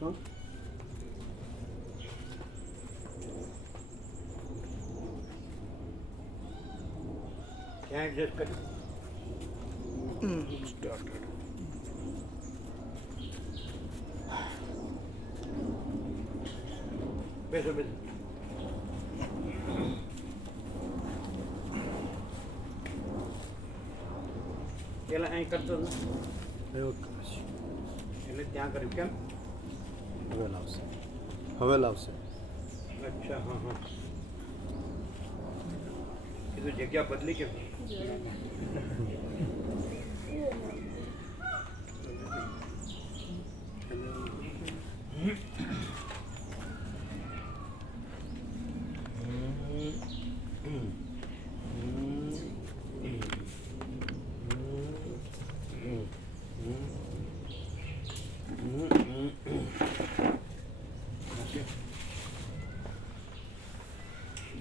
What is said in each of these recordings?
શું ક્યાં એડજસ્ટ કર્યું? સ્ટાર્ટેડ. બેસો બેસો. પેલા અહીં કરતો હતો એવું જ કરે છે. એટલે ત્યાં કર્યું કેમ? હવે લાવશે. હવે લાવશે. અચ્છા હા હા કીધું જગ્યા બદલી કેમ?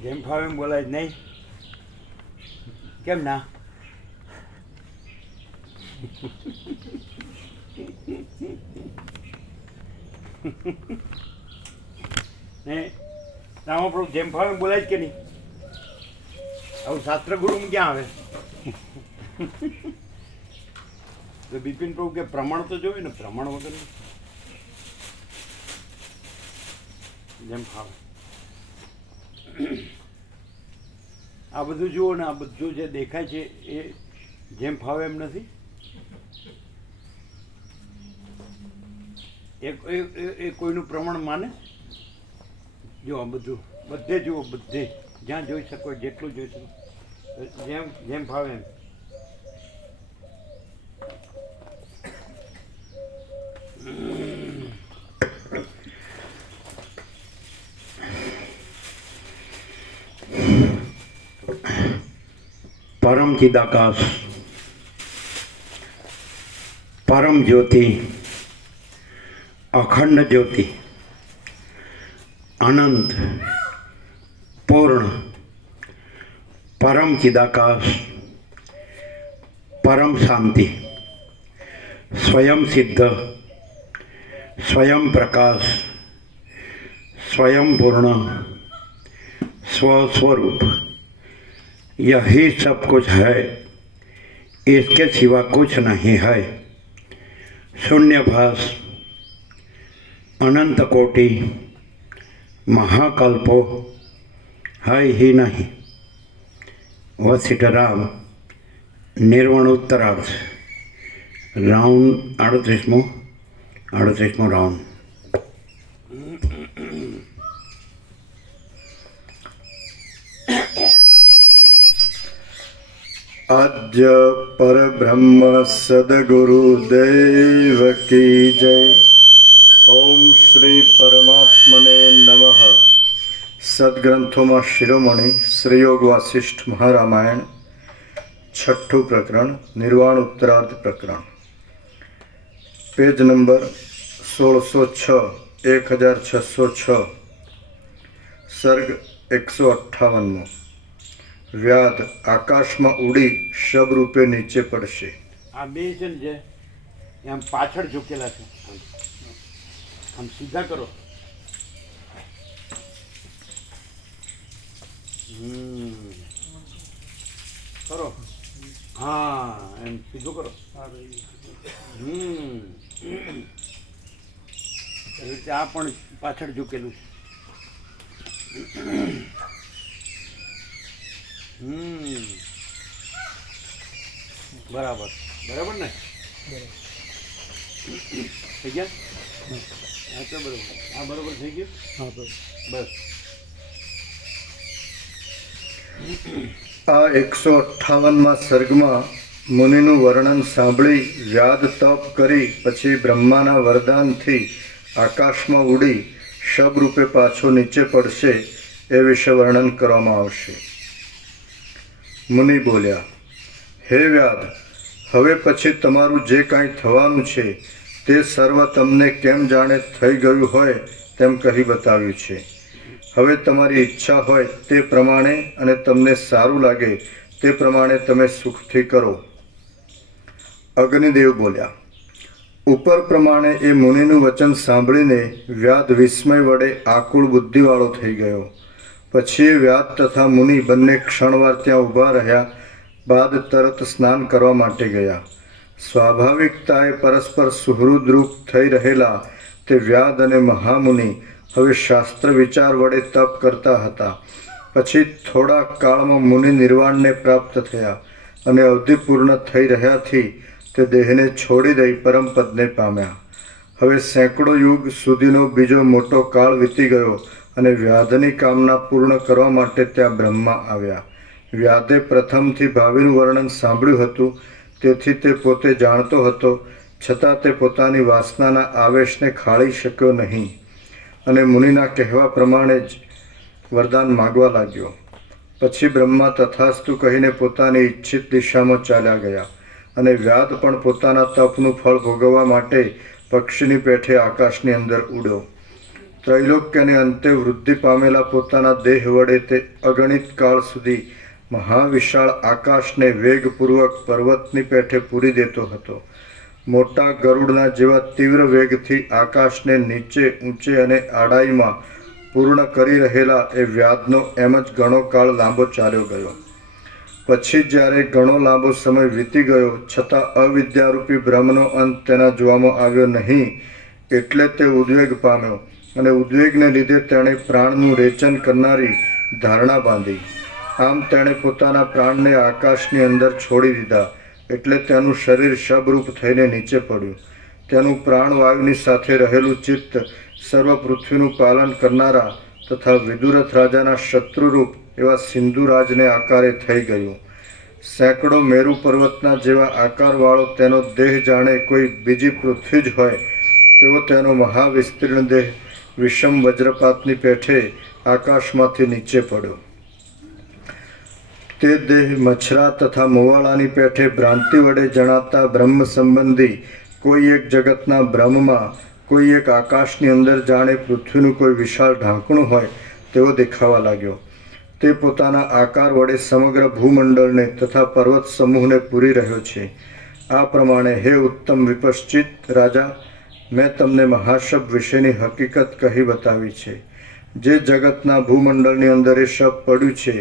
જેમ ફાવે એમ બોલાય જ નહીં. કેમ ના? નહીં રામા જેમ ફાવે એમ બોલાય જ કે નહીં? આવું શાસ્ત્ર ગુરુમાં ક્યાં આવે? તો બિપિન પ્રભુ કે પ્રમાણ તો જોવે ને, પ્રમાણ વગર જેમ ફાવે. આ બધું જુઓ ને, આ બધું જે દેખાય છે એ જેમ ફાવે એમ નથી. એ કોઈનું પ્રમાણ માને? જો આ બધું બધે જુઓ, બધે જ્યાં જોઈ શકો જેટલું જોઈ શકો જેમ જેમ ફાવે એમ. परम चिदाकाश, परम ज्योति, अखंड ज्योति, अनंत, पूर्ण, परम चिदाकाश, परम शांति, स्वयं सिद्ध, स्वयं प्रकाश, स्वयं पूर्ण, स्वस्वरूप, यही सब कुछ है, इसके सिवा कुछ नहीं है. शून्यभास, अनंत कोटि, महाकल्पो है ही नहीं. वशिष्ठ राम निर्वाण उत्तरार्थ राउंड 38मो राउंड. आद्य परब्रह्म सद्गुरुदेव की जय. ओम श्री परमात्मने नमः. सद्ग्रंथों शिरोमणि श्री योग वासिष्ठ महारामायण 6ठું પ્રકરણ નિર્વાણ ઉત્તરાર્ધ પ્રકરણ, પેજ નંબર 1606, 1606, સર્ગ 158. વ્યાધ આકાશમાં ઉડી શબરૂપે નીચે પડશે. આ બે છે ને જે આમ પાછળ ઝૂકેલા છે, આમ સીધા કરો. કરો હા, એમ સીધું કરો. એવી રીતે આ પણ પાછળ ઝૂકેલું છે. બરાબર બરાબર ને? થઈ ગયા? હા તો બરાબર. આ બરાબર થઈ ગયું? હા બસ. આ 158માં સર્ગમાં મુનિનું વર્ણન સાંભળી વ્યાદ તપ કરી પછી બ્રહ્માના વરદાનથી આકાશમાં ઉડી શબરૂપે પાછો નીચે પડશે એ વિશે વર્ણન કરવામાં આવશે. મુનિ બોલ્યા, હે વ્યાદ, હવે પછી તમારું જે કાંઈ થવાનું છે તે સર્વ તમને કેમ જાણે થઈ ગયું હોય તેમ કહી બતાવ્યું છે. હવે તમારી ઈચ્છા હોય તે પ્રમાણે અને તમને સારું લાગે તે પ્રમાણે તમે સુખથી કરો. અગ્નિદેવ બોલ્યા, ઉપર પ્રમાણે એ મુનિનું વચન સાંભળીને વ્યાધ વિસ્મય વડે આકુળ બુદ્ધિવાળો થઈ ગયો. પછી એ વ્યાધ તથા મુનિ બંને ક્ષણવાર ત્યાં ઊભા રહ્યા બાદ તરત સ્નાન કરવા માટે ગયા. સ્વાભાવિકતાએ પરસ્પર સુહૃદરૂપ થઈ રહેલા તે વ્યાધ અને મહામુનિ હવે શાસ્ત્ર વિચાર વડે તપ કરતા હતા. પછી થોડા કાળમાં મુનિ નિર્વાણને પ્રાપ્ત થયા અને અવધિ પૂર્ણ થઈ રહ્યાથી તે દેહને છોડી દઈ પરમપદને પામ્યા. હવે સેંકડો યુગ સુધીનો બીજો મોટો કાળ વીતી ગયો અને વ્યાધની કામના પૂર્ણ કરવા માટે ત્યાં બ્રહ્મા આવ્યા. વ્યાધે પ્રથમથી ભાવિનું વર્ણન સાંભળ્યું હતું, તેથી તે પોતે જાણતો હતો, છતાં તે પોતાની વાસનાના આવેશને ખાળી શક્યો નહીં અને મુનિના કહેવા પ્રમાણે જ વરદાન માગવા લાગ્યો. પછી બ્રહ્મા તથાસ્તુ કહીને પોતાની ઈચ્છિત દિશામાં ચાલ્યા ગયા અને વ્યાધ પણ પોતાના તપનું ફળ ભોગવવા માટે પક્ષીની પેઠે આકાશની અંદર ઉડ્યો. ત્રૈલોક્યને અંતે વૃદ્ધિ પામેલા પોતાના દેહ વડે તે અગણિત કાળ સુધી મહાવિશાળ આકાશને વેગપૂર્વક પર્વતની પેઠે પૂરી દેતો હતો. મોટા ગરુડના જેવા તીવ્ર વેગથી આકાશને નીચે ઊંચે અને આડાઈમાં પૂર્ણ કરી રહેલા એ વ્યાધનો એમ જ ઘણો કાળ લાંબો ચાલ્યો ગયો. પછી જ્યારે ઘણો લાંબો સમય વીતી ગયો છતાં અવિદ્યારૂપી બ્રહ્મનો અંત તેના જોવામાં આવ્યો નહીં, એટલે તે ઉદ્વેગ પામ્યો અને ઉદ્વેગને લીધે તેણે પ્રાણનું રેચન કરનારી ધારણા બાંધી. આમ તેણે પોતાના પ્રાણને આકાશની અંદર છોડી દીધા, એટલે તેનું શરીર શબરૂપ થઈને નીચે પડ્યું. તેનું પ્રાણવાયુની સાથે રહેલું ચિત્ત સર્વ પૃથ્વીનું પાલન કરનારા તથા વિદુરથ રાજાના શત્રુરૂપ એવા સિંધુરાજને આકારે થઈ ગયું. સેંકડો મેરુ પર્વતના જેવા આકારવાળો તેનો દેહ જાણે કોઈ બીજી પૃથ્વી જ હોય તેવો તેનો મહાવિસ્તીર્ણ દેહ વિષમ વજ્રપાતની પેઠે આકાશમાંથી નીચે પડ્યો. તે દેહ મચ્છરા તથા મોવાળાની પેઠે ભ્રાંતિ વડે જણાતા બ્રહ્મ સંબંધી કોઈ એક જગતના બ્રહ્મમાં કોઈ એક આકાશની અંદર જાણે પૃથ્વીનું કોઈ વિશાળ ઢાંકણું હોય તેવો દેખાવા લાગ્યો. તે પોતાના આકાર વડે સમગ્ર ભૂમંડળને તથા પર્વત સમૂહને પૂરી રહ્યો છે. આ પ્રમાણે હે ઉત્તમ વિપશ્ચિત રાજા, મેં તમને મહાશબ વિશેની હકીકત કહી બતાવી છે. જે જગતના ભૂમંડળની અંદર એ શબ પડ્યું છે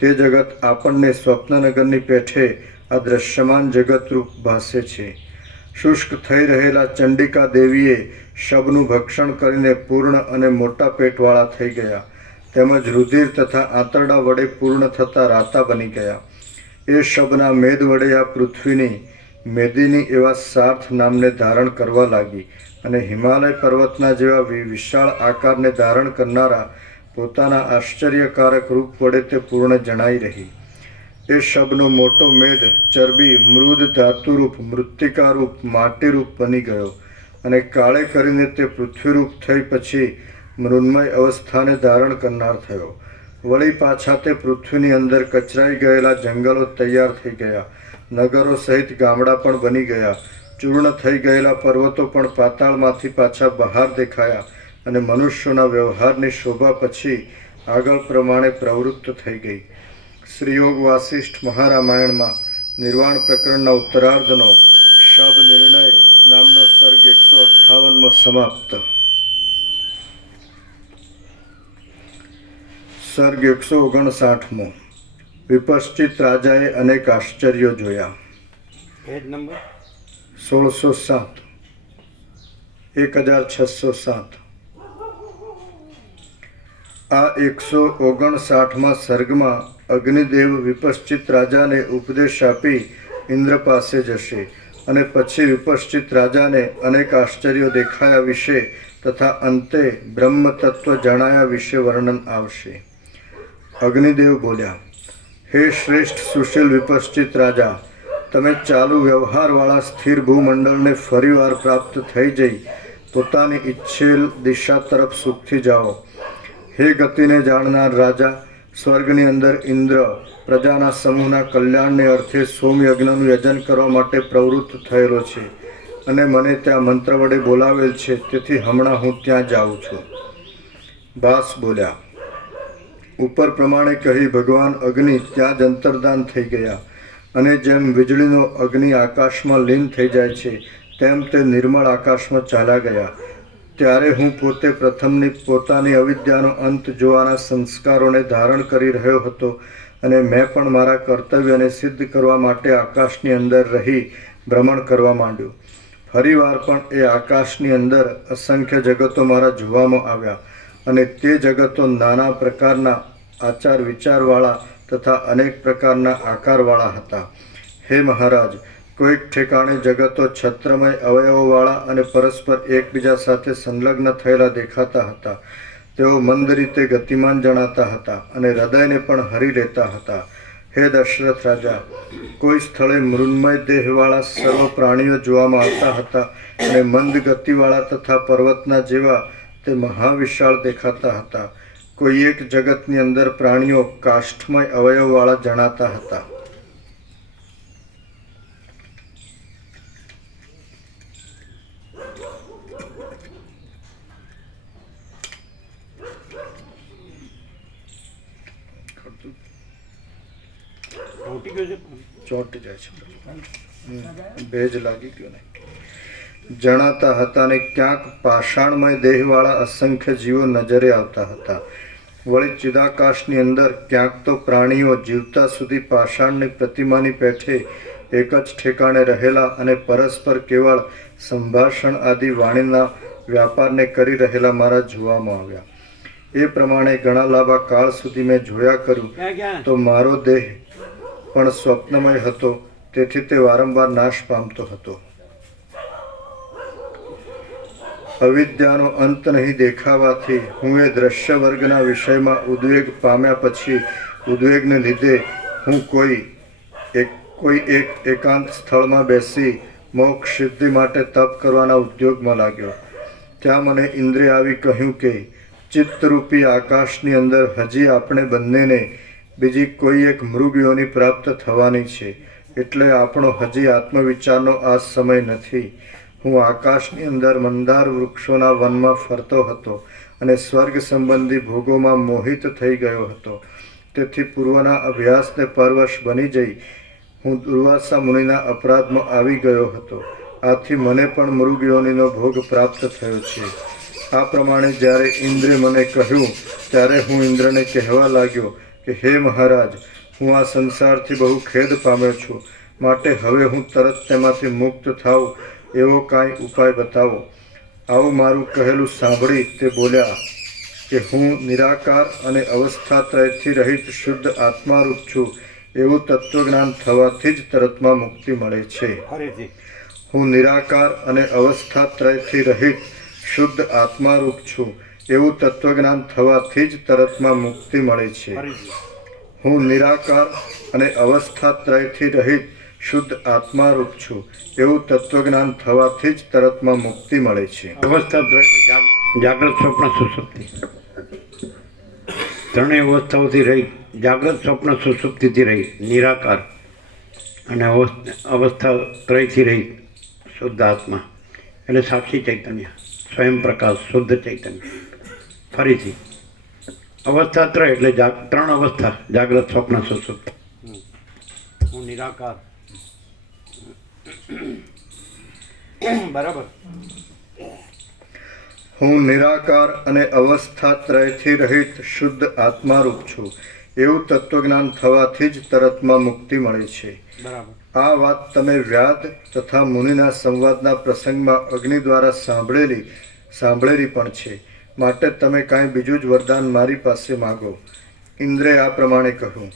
તે જગત આપણને સ્વપ્નનગરની પેઠે આ દ્રશ્યમાન જગતરૂપ ભાસે છે. શુષ્ક થઈ રહેલા ચંડિકા દેવીએ શબનું ભક્ષણ કરીને પૂર્ણ અને મોટા પેટવાળા થઈ ગયા, તેમજ રુધિર તથા આંતરડા વડે પૂર્ણ થતા રાતા બની ગયા. એ શબના મેદ વડે આ પૃથ્વીની મેદિની એવા સાર્થ નામને ધારણ કરવા લાગી અને હિમાલય પર્વતના જેવા વિશાળ આકારને ધારણ કરનારા પોતાના આશ્ચર્યકારક રૂપ વડે તે પૂર્ણ જણાઈ રહી. એ શબનો મોટો મેદ ચરબી મૃદ ધાતુરૂપ મૃત્તિકારૂપ માટીરૂપ બની ગયો અને કાળે કરીને તે પૃથ્વીરૂપ થઈ પછી મૃન્મય અવસ્થાને ધારણ કરનાર થયો. વળી પાછા તે પૃથ્વીની અંદર કચરાઈ ગયેલા જંગલો તૈયાર થઈ ગયા, નગરો સહિત ગામડા પણ બની ગયા, ચૂર્ણ થઈ ગયેલા પર્વતો પણ પાતાળમાંથી પાછા બહાર દેખાયા અને મનુષ્યોના વ્યવહારની શોભા પછી આગળ પ્રમાણે પ્રવૃત્ત થઈ ગઈ. શ્રીયોગ વાસિષ્ઠ મહારામાયણમાં નિર્વાણ પ્રકરણના ઉત્તરાર્ધનો શબ નિર્ણય નામનો સર્ગ 158 સમાપ્ત. સર્ગ 159. વિપશ્ચિત રાજાએ અનેક આશ્ચર્યો જોયા. Page number 1607 1607. આ 159માં સર્ગમાં અગ્નિદેવ વિપશ્ચિત રાજાને ઉપદેશ આપી ઇન્દ્ર પાસે જશે અને પછી વિપશ્ચિત રાજાને અનેક આશ્ચર્યો દેખાયા વિશે તથા અંતે બ્રહ્મ તત્વ જણાયા વિશે વર્ણન આવશે. અગ્નિદેવ બોલ્યા, હે શ્રેષ્ઠ સુશીલ વિપશ્ચિત રાજા, તમે ચાલુ વ્યવહારવાળા સ્થિર ભૂમંડળને ફરીવાર પ્રાપ્ત થઈ જઈ પોતાની ઈચ્છેલ દિશા તરફ સુખથી જાઓ. હે ગતિને જાણનાર રાજા, સ્વર્ગની અંદર ઇન્દ્ર પ્રજાના સમૂહના કલ્યાણને અર્થે સોમયજ્ઞનું યજન કરવા માટે પ્રવૃત્ત થયેલો છે અને મને ત્યાં મંત્ર વડે બોલાવેલ છે, તેથી હમણાં હું ત્યાં જાઉં છું. ભાસ બોલ્યા, ઉપર પ્રમાણે કહી ભગવાન અગ્નિ ત્યાં જ અંતર્ધાન થઈ ગયા અને જેમ વીજળીનો અગ્નિ આકાશમાં લીન થઈ જાય છે તેમ તે નિર્મળ આકાશમાં ચાલ્યા ગયા. ત્યારે હું પોતે પ્રથમની પોતાની અવિદ્યાનો અંત જોવાના સંસ્કારોને ધારણ કરી રહ્યો હતો અને મેં પણ મારા કર્તવ્યને સિદ્ધ કરવા માટે આકાશની અંદર રહી ભ્રમણ કરવા માંડ્યું. ફરીવાર પણ એ આકાશની અંદર અસંખ્ય જગતો મારા જોવામાં આવ્યા અને તે જગતો નાના પ્રકારના આચાર વિચારવાળા તથા અનેક પ્રકારના આકારવાળા હતા. હે મહારાજ, કોઈક ઠેકાણે જગતો છત્રમય અવયવોવાળા અને પરસ્પર એકબીજા સાથે સંલગ્ન થયેલા દેખાતા હતા. તેઓ મંદ રીતે ગતિમાન જણાતા હતા અને હૃદયને પણ હરી લેતા હતા. હે દશરથ રાજા, કોઈ સ્થળે મૃન્મય દેહવાળા સર્વ પ્રાણીઓ જોવામાં આવતા હતા અને મંદ ગતિવાળા તથા પર્વતના જેવા તે મહાવિશાળ દેખાતા હતા. કોઈ એક જગતની અંદર પ્રાણીઓ કાષ્ઠમય અવયવવાળા જણાતા હતા. ચોંટી જાય છે, ભેજ લાગી ગયો ને જણાતા હતા અને ક્યાંક પાષાણમય દેહવાળા અસંખ્ય જીવો નજરે આવતા હતા. વળી ચિદાકાશની અંદર ક્યાંક તો પ્રાણીઓ જીવતા સુધી પાષાણની પ્રતિમાની પેઠે એક જ ઠેકાણે રહેલા અને પરસ્પર કેવળ સંભાષણ આદિ વાણીના વ્યાપારને કરી રહેલા મારા જોવામાં આવ્યા. એ પ્રમાણે ઘણા લાંબા કાળ સુધી મેં જોયા કર્યું તો મારો દેહ પણ સ્વપ્નમય હતો, તેથી તે વારંવાર નાશ પામતો હતો. અવિદ્યાનો અંત નહીં દેખાવાથી હું એ દ્રશ્ય વર્ગના વિષયમાં ઉદ્વેગ પામ્યા પછી ઉદ્વેગને લીધે હું કોઈ એક એકાંત સ્થળમાં બેસી મોક્ષ સિદ્ધિ માટે તપ કરવાના ઉદ્યોગમાં લાગ્યો. ત્યાં મને ઇન્દ્રે આવી કહ્યું કે ચિત્તરૂપી આકાશની અંદર હજી આપણે બંનેને બીજી કોઈ એક મૃગયોની પ્રાપ્ત થવાની છે, એટલે આપણો હજી આત્મવિચારનો આ સમય નથી. હું આકાશની અંદર મંદાર વૃક્ષોના વનમાં ફરતો હતો અને સ્વર્ગ સંબંધી ભોગોમાં મોહિત થઈ ગયો હતો. તેથી પૂર્વના અભ્યાસને પરવશ બની જઈ હું દુર્વાસા મુનિના અપરાધમાં આવી ગયો હતો. આથી મને પણ મૃગયોનિનો ભોગ પ્રાપ્ત થયો છે. આ પ્રમાણે જ્યારે ઇન્દ્રે મને કહ્યું ત્યારે હું ઇન્દ્રને કહેવા લાગ્યો કે હે મહારાજ, હું આ સંસારથી બહુ ખેદ પામ્યો છું, માટે હવે હું તરત તેમાંથી મુક્ત થાઉં એવો કાંઈ ઉપાય બતાવો. આવું મારું કહેલું સાંભળી તે બોલ્યા કે હું નિરાકાર અને અવસ્થાત્રયથી રહિત શુદ્ધ આત્મારૂપ છું એવું તત્વજ્ઞાન થવાથી જ તરતમાં મુક્તિ મળે છે. હું નિરાકાર અને અવસ્થાત્રયથી રહિત શુદ્ધ આત્મારૂપ છું એવું તત્વજ્ઞાન થવાથી જ તરતમાં મુક્તિ મળે છે. હું નિરાકાર અને અવસ્થાત્રયથી રહિત શુદ્ધ આત્મારૂપ છું એવું તત્વજ્ઞાન થવાથી જ તરતમાં મુક્તિ મળે છે. અવસ્થાત્રય જાગ્રત, સ્વપ્ન, સુષુપ્તિ ત્રણેય અવસ્થાઓથી રહી, જાગ્રત, સ્વપ્ન, સુષુપ્તિથી રહી નિરાકાર અને અવસ્થાત્રયથી રહી શુદ્ધ આત્મા એટલે સાક્ષી ચૈતન્ય, સ્વયં પ્રકાશ, શુદ્ધ ચૈતન્ય. ફરીથી અવસ્થાત્રય એટલે ત્રણ અવસ્થા, જાગ્રત, સ્વપ્ન, સુષુપ્તિ. હું નિરાકાર, બરાબર. હું નિરાકાર અને અવસ્થાત્રયથી રહિત શુદ્ધ આત્મારૂપ છું એવું તત્વજ્ઞાન થવાથી જ તરતમાં મુક્તિ મળે છે. બરાબર. આ વાત તમે વ્યાદ તથા મુનિના સંવાદના પ્રસંગમાં અગ્નિ દ્વારા સાંભળેલી પણ છે. માટે તમે કાંઈ બીજું જ વરદાન મારી પાસે માગો. ઇન્દ્રે આ પ્રમાણે કહ્યું.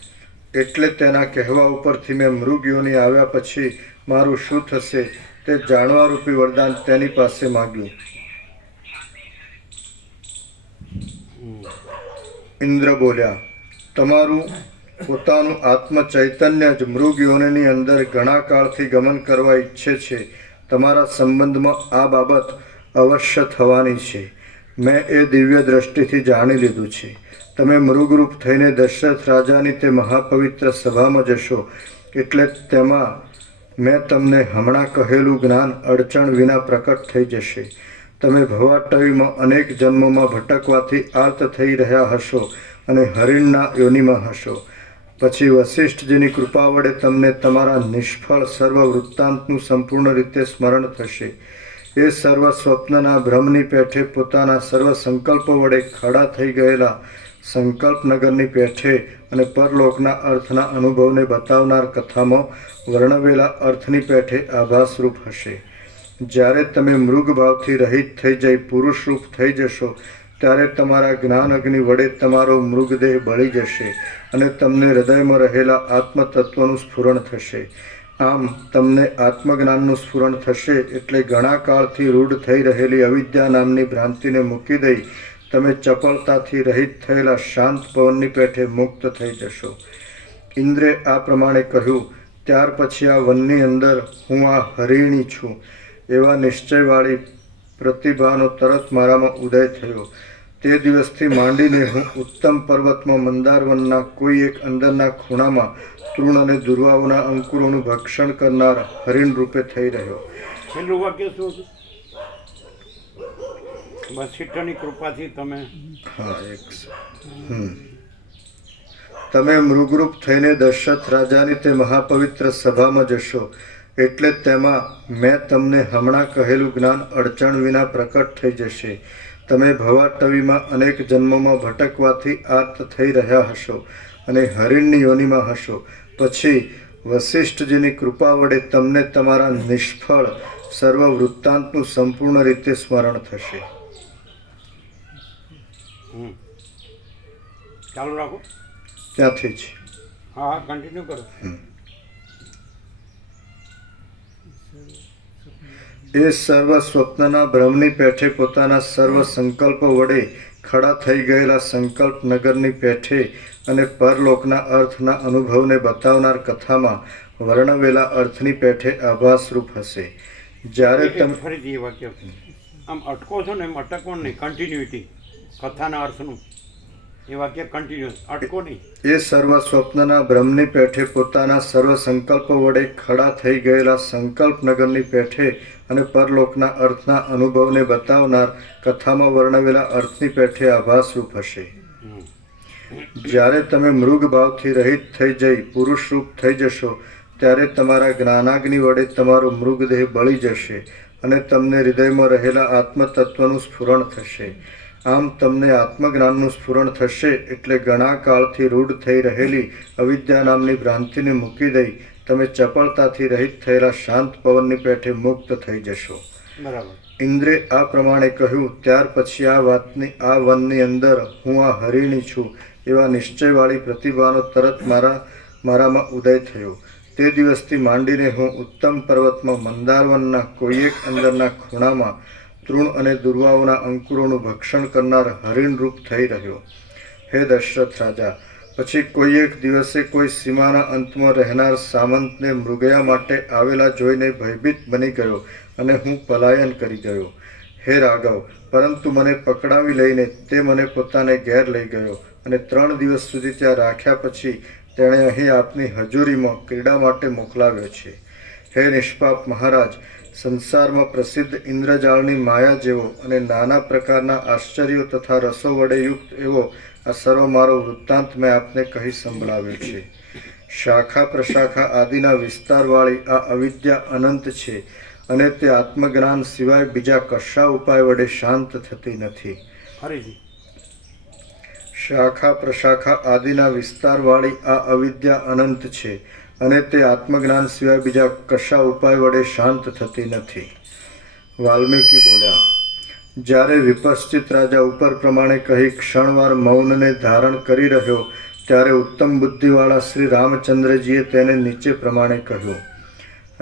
એટલે તેના કહેવા ઉપરથી મેં મૃગયોની આવ્યા પછી મારું શું થશે તે જાણવારૂપી વરદાન તેની પાસે માગ્યું. ઇન્દ્ર બોલ્યા, તમારું પોતાનું આત્મ ચૈતન્ય જ મૃગયોનિની અંદર ઘણા કાળથી ગમન કરવા ઈચ્છે છે. તમારા સંબંધમાં આ બાબત અવશ્ય થવાની છે. મેં એ દિવ્ય દ્રષ્ટિથી જાણી લીધું છે. તમે મૃગરૂપ થઈને દશરથ રાજાની તે મહાપવિત્ર સભામાં જશો એટલે તેમાં મેં તમને હમણાં કહેલું જ્ઞાન અડચણ વિના પ્રકટ થઈ જશે. તમે ભવાટવીમાં અનેક જન્મોમાં ભટકવાથી આર્ત થઈ રહ્યા હશો અને હરિણના યોનિમાં હશો. પછી વશિષ્ઠજીની કૃપા વડે તમને તમારા નિષ્ફળ સર્વ વૃત્તાંતનું સંપૂર્ણ રીતે સ્મરણ થશે. એ સર્વ સ્વપ્નના ભ્રમની પેઠે પોતાના સર્વ સંકલ્પો વડે ખડા થઈ ગયેલા સંકલ્પનગરની પેઠે અને પરલોકના અર્થના અનુભવને બતાવનાર કથામાં વર્ણવેલા અર્થની પેઠે આભાસરૂપ હશે. જ્યારે તમે મૃગભાવથી રહિત થઈ જઈ પુરુષરૂપ થઈ જશો ત્યારે તમારા જ્ઞાન અગ્નિ વડે તમારો મૃગદેહ બળી જશે અને તમને હૃદયમાં રહેલા આત્મતત્વનું સ્ફુરણ થશે. આમ તમને આત્મજ્ઞાનનું સ્ફુરણ થશે એટલે ઘણા કાળથી રૂઢ થઈ રહેલી અવિદ્યા નામની ભ્રાંતિને મૂકી દઈ તમે ચપળતાથી રહિત થયેલા શાંત પવનની પેઠે મુક્ત થઈ જશો. ઇન્દ્રે આ પ્રમાણે કહ્યું. ત્યાર પછી આ વનની અંદર હું આ હરિણી છું એવા નિશ્ચયવાળી પ્રતિભાનો તરત મારામાં ઉદય થયો. તે દિવસથી માંડીને હું ઉત્તમ પર્વતમાં મંદારવનના કોઈ એક અંદરના ખૂણામાં તૃણ અને દુર્વાઓના અંકુરોનું ભક્ષણ કરનાર હરિણ રૂપે થઈ રહ્યો. છેલ્લું વાક્ય શું હતું? વશિષ્ઠની કૃપાથી તમે તમે મૃગરૂપ થઈને દશરથ રાજાની તે મહાપવિત્ર સભામાં જશો એટલે તેમાં મેં તમને હમણાં કહેલું જ્ઞાન અડચણ વિના પ્રકટ થઈ જશે. તમે ભવાટવીમાં અનેક જન્મોમાં ભટકવાથી આર્ત થઈ રહ્યા હશો અને હરિણની યોનિમાં હશો. પછી વશિષ્ઠજીની કૃપા વડે તમને તમારા નિષ્ફળ સર્વ વૃત્તાંતનું સંપૂર્ણ રીતે સ્મરણ થશે. ચાલુ રાખો ત્યાંથી જ હા કન્ટિન્યુ કરો. એ સર્વ સ્વપ્નના ભ્રમની પેઠે પોતાના સર્વ સંકલ્પો વડે ખડા થઈ ગયેલા સંકલ્પ નગરની પેઠે અને પરલોકના અર્થના અનુભવને બતાવનાર કથામાં વર્ણવેલા અર્થની પેઠે આભાસરૂપ હશે. જ્યારે તમે ફરીથી એ વાક્ય આમ અટકો છો ને એમ અટકો નહીં, કન્ટિન્યુટી કથાના અર્થનું એ વાક્ય કન્ટિન્યુઅસ, અટકો નહીં. એ સર્વ સ્વપ્નના બ્રહ્મની પેઠે પોતાના સર્વ સંકલ્પો વડે ખડા થઈ ગયેલા સંકલ્પ નગરની પેઠે અને પરલોકના અર્થના અનુભવને બતાવનાર કથામાં વર્ણવેલા અર્થની પેઠે આભાસરૂપ હશે. જ્યારે તમે મૃગ ભાવથી રહિત થઈ જઈ પુરુષરૂપ થઈ જશો ત્યારે તમારા જ્ઞાનાગ્નિ વડે તમારો મૃગદેહ બળી જશે અને તમને હૃદયમાં રહેલા આત્મતત્વનું સ્ફુરણ થશે. આમ તમને આત્મજ્ઞાનનું સ્ફુરણ થશે એટલે ઘણા કાળથી રૂઢ થઈ રહેલી અવિદ્યા નામની ભ્રાંતિને મૂકી દઈ તમે ચપળતાથી રહિત થયેલા શાંત પવનની પેઠે મુક્ત થઈ જશો. બરાબર. ઇન્દ્રે આ પ્રમાણે કહ્યું. ત્યાર પછી આ વનની અંદર હું આ હરિણી છું એવા નિશ્ચયવાળી પ્રતિભાનો તરત મારામાં ઉદય થયો. તે દિવસથી માંડીને હું ઉત્તમ પર્વતમાં મંદારવનના કોઈ એક અંદરના ખૂણામાં તૃણ અને દુર્વાઓના અંકુરોનું ભક્ષણ કરનાર હરિણ રૂપ થઈ રહ્યો. હે દશરથ રાજા, પછી કોઈ એક દિવસે કોઈ સીમાના અંતમાં રહેનાર સામંતને મૃગયા માટે આવેલા જોઈને ભયભીત બની ગયો અને હું પલાયન કરી ગયો. હે રાઘવ, પરંતુ મને પકડાવી લઈને તે મને પોતાને ઘેર લઈ ગયો અને 3 દિવસ સુધી ત્યાં રાખ્યા પછી તેણે અહીં આપની હજુરીમાં ક્રીડા માટે મોકલાવ્યો છે. હે નિષ્પાપ મહારાજ, સંસારમાં પ્રસિદ્ધ ઇન્દ્રજાળની માયા જેવો અને નાના પ્રકારના આશ્ચર્યો તથા રસો વડે યુક્ત એવો આ સર્વ મારો વૃત્તાંત મેં આપને કહી સંભળાવ્યો છે. શાખા પ્રશાખા આદિના વિસ્તારવાળી આ અવિદ્યા અનંત છે અને તે આત્મજ્ઞાન સિવાય બીજા કશા ઉપાય વડે શાંત થતી નથી. શાખા પ્રશાખા આદિના વિસ્તારવાળી આ અવિદ્યા અનંત છે અને તે આત્મજ્ઞાન સિવાય બીજા કશા ઉપાય વડે શાંત થતી નથી. વાલ્મીકી બોલ્યા. જ્યારે વિપશ્ચિત રાજા ઉપર પ્રમાણે કહી ક્ષણવાર મૌનને ધારણ કરી રહ્યો ત્યારે ઉત્તમ બુદ્ધિવાળા શ્રી રામચંદ્રજીએ તેને નીચે પ્રમાણે કહ્યું.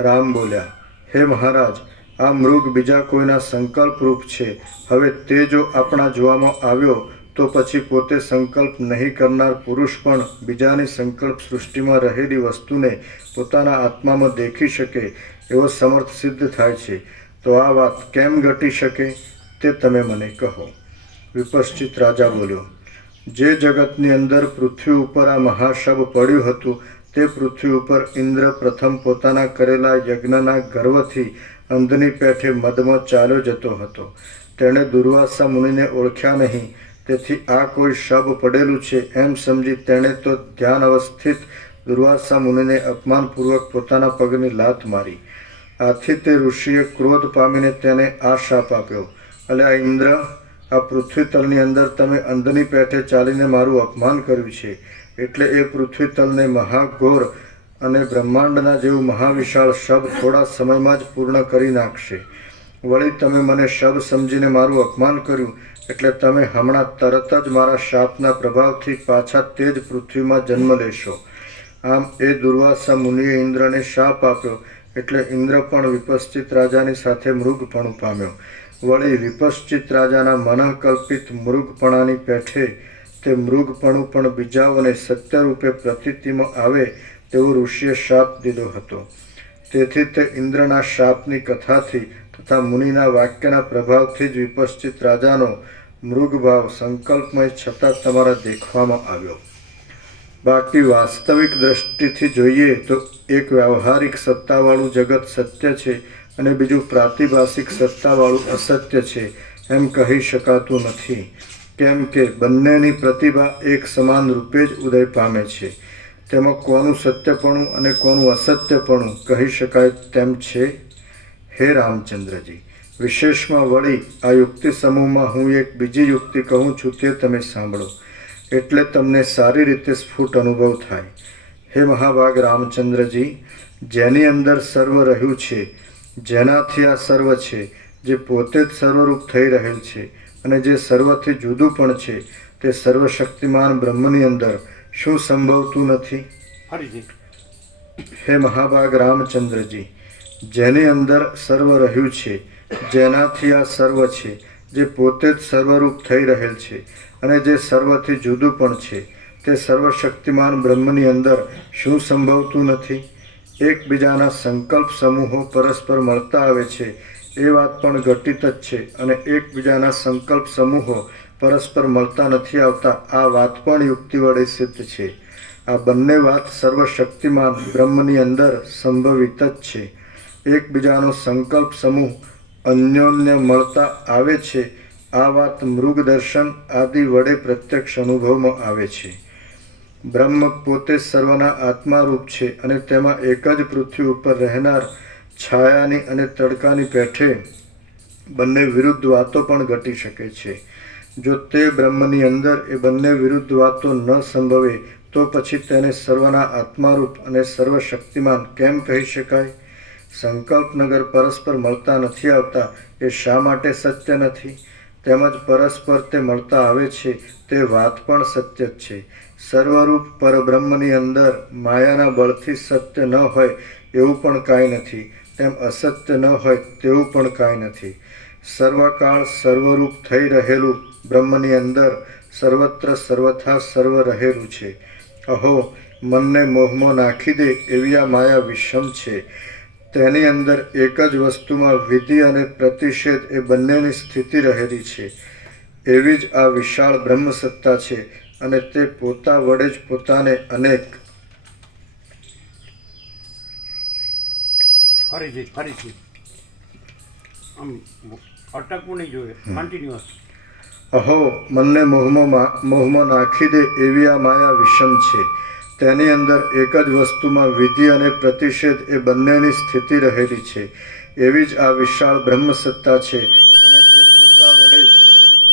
રામ બોલ્યા. હે મહારાજ, આ મૃગ બીજા કોઈના સંકલ્પ રૂપ છે. હવે તે જો આપણા જોવામાં આવ્યો તો પછી પોતે સંકલ્પ નહીં કરનાર પુરુષ પણ બીજાની સંકલ્પ સૃષ્ટિમાં રહેલી વસ્તુને પોતાના આત્મામાં દેખી શકે એવો સમર્થ સિદ્ધ થાય છે. તો આ વાત કેમ ઘટી શકે તે તમે મને કહો. વિપશ્ચિત રાજા બોલ્યો. જે જગતની અંદર પૃથ્વી ઉપર આ મહાશબ પડ્યું હતું તે પૃથ્વી ઉપર ઇન્દ્ર પ્રથમ પોતાના કરેલા યજ્ઞના ગર્વથી અંધની પેઠે મદમાં ચાલ્યો જતો હતો. તેણે દુર્વાસા મુનિને ઓળખ્યા નહીં તેથી આ કોઈ શબ પડેલું છે એમ સમજી તેણે તો ધ્યાન અવસ્થિત દુર્વાસા મુનિને અપમાનપૂર્વક પોતાના પગની લાત મારી. આથી તે ઋષિએ ક્રોધ પામીને તેને આ શાપ આપ્યો, અલ્યા ઇન્દ્ર, આ પૃથ્વી તલની અંદર તમે અંધની પેઠે ચાલીને મારું અપમાન કર્યું છે, એટલે એ પૃથ્વી તલને મહાઘોર અને બ્રહ્માંડના જેવું મહાવિશાળ શબ થોડા સમયમાં જ પૂર્ણ કરી નાખશે. વળી તમે મને શબ સમજીને મારું અપમાન કર્યું, એટલે તમે હમણાં તરત જ મારા શાપના પ્રભાવથી પાછા તે જ પૃથ્વીમાં જન્મ લેશો. આમ એ દુર્વાસા મુનિએ ઇન્દ્રને શાપ આપ્યો, એટલે ઇન્દ્ર પણ વિપશ્ચિત રાજાની સાથે મૃગપણું પામ્યો. વળી વિપશ્ચિત રાજાના મનઃકલ્પિત મૃગપણાની પેઠે તે મૃગપણું પણ બીજાઓને સત્યરૂપે પ્રતીતિમાં આવે તેવો ઋષિએ શાપ દીધો હતો. તેથી તે ઇન્દ્રના શાપની કથાથી તથા મુનિના વાક્યના પ્રભાવથી જ વિપશ્ચિત રાજાનો મૃગભાવ સંકલ્પમય છતાં તમારા દેખવામાં આવ્યો. બાકી વાસ્તવિક દ્રષ્ટિથી જોઈએ તો એક વ્યવહારિક સત્તાવાળું જગત સત્ય છે અને બીજું પ્રાતિભાષિક સત્તાવાળું અસત્ય છે એમ કહી શકાતું નથી. કેમ કે બંનેની પ્રતિભા એક સમાન રૂપે જ ઉદય પામે છે. તેમાં કોનું સત્યપણું અને કોનું અસત્યપણું કહી શકાય તેમ છે. હે રામચંદ્રજી, વિશેષમાં વળી આ યુક્તિ સમૂહમાં હું એક બીજી યુક્તિ કહું છું, તે તમે સાંભળો, એટલે તમને સારી રીતે સ્ફુટ અનુભવ થાય. હે મહાભાગ રામચંદ્રજી, જેની અંદર સર્વ રહ્યું છે, જેનાથી આ સર્વ છે, જે પોતે જ સર્વરૂપ થઈ રહેલ છે અને જે સર્વથી જુદું પણ છે, તે સર્વશક્તિમાન બ્રહ્મની અંદર શું સંભવતું નથી? હે મહાભાગ રામચંદ્રજી, જેની અંદર સર્વ રહ્યું છે, જેનાથી આ સર્વ છે, જે પોતે જ સર્વરૂપ થઈ રહેલ છે અને જે સર્વથી જુદું પણ છે, તે સર્વશક્તિમાન બ્રહ્મની અંદર શું સંભવતું નથી? એકબીજાના સંકલ્પ સમૂહો પરસ્પર મળતા આવે છે એ વાત પણ ઘટિત જ છે, અને એકબીજાના સંકલ્પ સમૂહો પરસ્પર મળતા નથી આવતા આ વાત પણ યુક્તિ વડે સિદ્ધ છે. આ બંને વાત સર્વશક્તિમાન બ્રહ્મની અંદર સંભવિત જ છે. એકબીજાનો સંકલ્પ સમૂહ અન્યોન્ય મળતા આવે છે આ વાત મૃગદર્શન આદિ વડે પ્રત્યક્ષ અનુભવમાં આવે છે. બ્રહ્મ પોતે સર્વના આત્મારૂપ છે અને તેમાં એક જ પૃથ્વી ઉપર રહેનાર છાયાની અને તડકાની પેઠે બંને વિરુદ્ધ વાતો પણ ઘટી શકે છે. જો તે બ્રહ્મની અંદર એ બંને વિરુદ્ધ વાતો ન સંભવે તો પછી તેને સર્વના આત્મારૂપ અને સર્વશક્તિમાન કેમ કહી શકાય? સંકલ્પનગર પરસ્પર મળતા નથી આવતા એ શા માટે સત્ય નથી? તેમજ પરસ્પર તે મળતા આવે છે તે વાત પણ સત્ય જ છે. સર્વરૂપ પરબ્રહ્મની અંદર માયાના બળથી સત્ય ન હોય એવું પણ કાંઈ નથી, તેમ અસત્ય ન હોય તેવું પણ કાંઈ નથી. સર્વકાળ સર્વરૂપ થઈ રહેલું બ્રહ્મની અંદર સર્વત્ર સર્વથા સર્વ રહેલું છે. અહો, મનને મોહમાં નાખી દે એવી આ માયા વિષમ છે. તેની અંદર એક જ વસ્તુમાં વિધિ અને પ્રતિષેધ એ બંનેની સ્થિતિ રહેલી છે. એવી જ આ વિશાળ બ્રહ્મસત્તા છે અને તે પોતા વડે જ પોતાને અનેક ફરીથી આમ અટકવું નહીં જોઈએ, કન્ટિન્યુઅસ. અહો, મનને મોહમાં નાખી દે એવી આ માયા વિષમ છે. તેની અંદર એક જ વસ્તુમાં વિધિ અને પ્રતિષેધ એ બંનેની સ્થિતિ રહેલી છે. એવી જ આ વિશાળ બ્રહ્મસત્તા છે અને તે પોતા વડે જ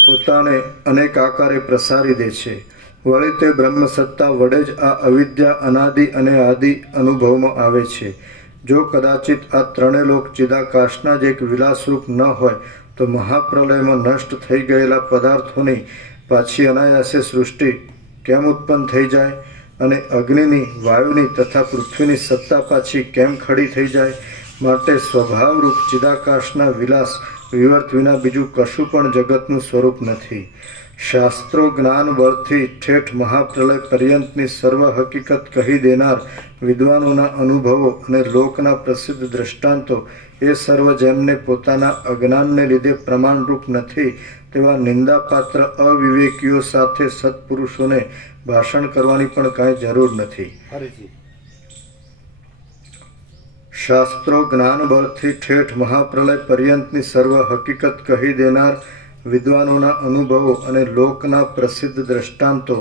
પોતાને અનેક આકારે પ્રસારી દે છે. વળી તે બ્રહ્મસત્તા વડે જ આ અવિદ્યા અનાદિ અને આદિ અનુભવમાં આવે છે. જો કદાચિત આ ત્રણેય લોક ચિદાકાશના જ એક વિલાસરૂપ ન હોય તો મહાપ્રલયમાં નષ્ટ થઈ ગયેલા પદાર્થોની પાછી અનાયાસે સૃષ્ટિ કેમ ઉત્પન્ન થઈ જાય? અને અગ્નિની, વાયુની તથા પૃથ્વીની સત્તા પાછી કેમ ખડી થઈ જાય? માટે સ્વભાવરૂપ ચિદાકાશના વિલાસ વિવર્ત વિના બીજું કશું પણ જગતનું સ્વરૂપ નથી. શાસ્ત્રો જ્ઞાન બળથી ઠેઠ મહાપ્રલય પર્યંતની સર્વ હકીકત કહી દેનાર વિદ્વાનોના અનુભવો અને લોકના પ્રસિદ્ધ દ્રષ્ટાંતો એ સર્વ જેમને પોતાના અજ્ઞાનને લીધે પ્રમાણરૂપ નથી તેવા નિંદાપાત્ર અવિવેકીઓ સાથે સત્પુરુષોને ભાષણ કરવાની પણ કાંઈ જરૂર નથી. શાસ્ત્રો જ્ઞાન બળથી ઠેઠ મહાપ્રલય પર્યંતની સર્વ હકીકત કહી દેનાર વિદ્વાનોના અનુભવો અને લોકના પ્રસિદ્ધ દ્રષ્ટાંતો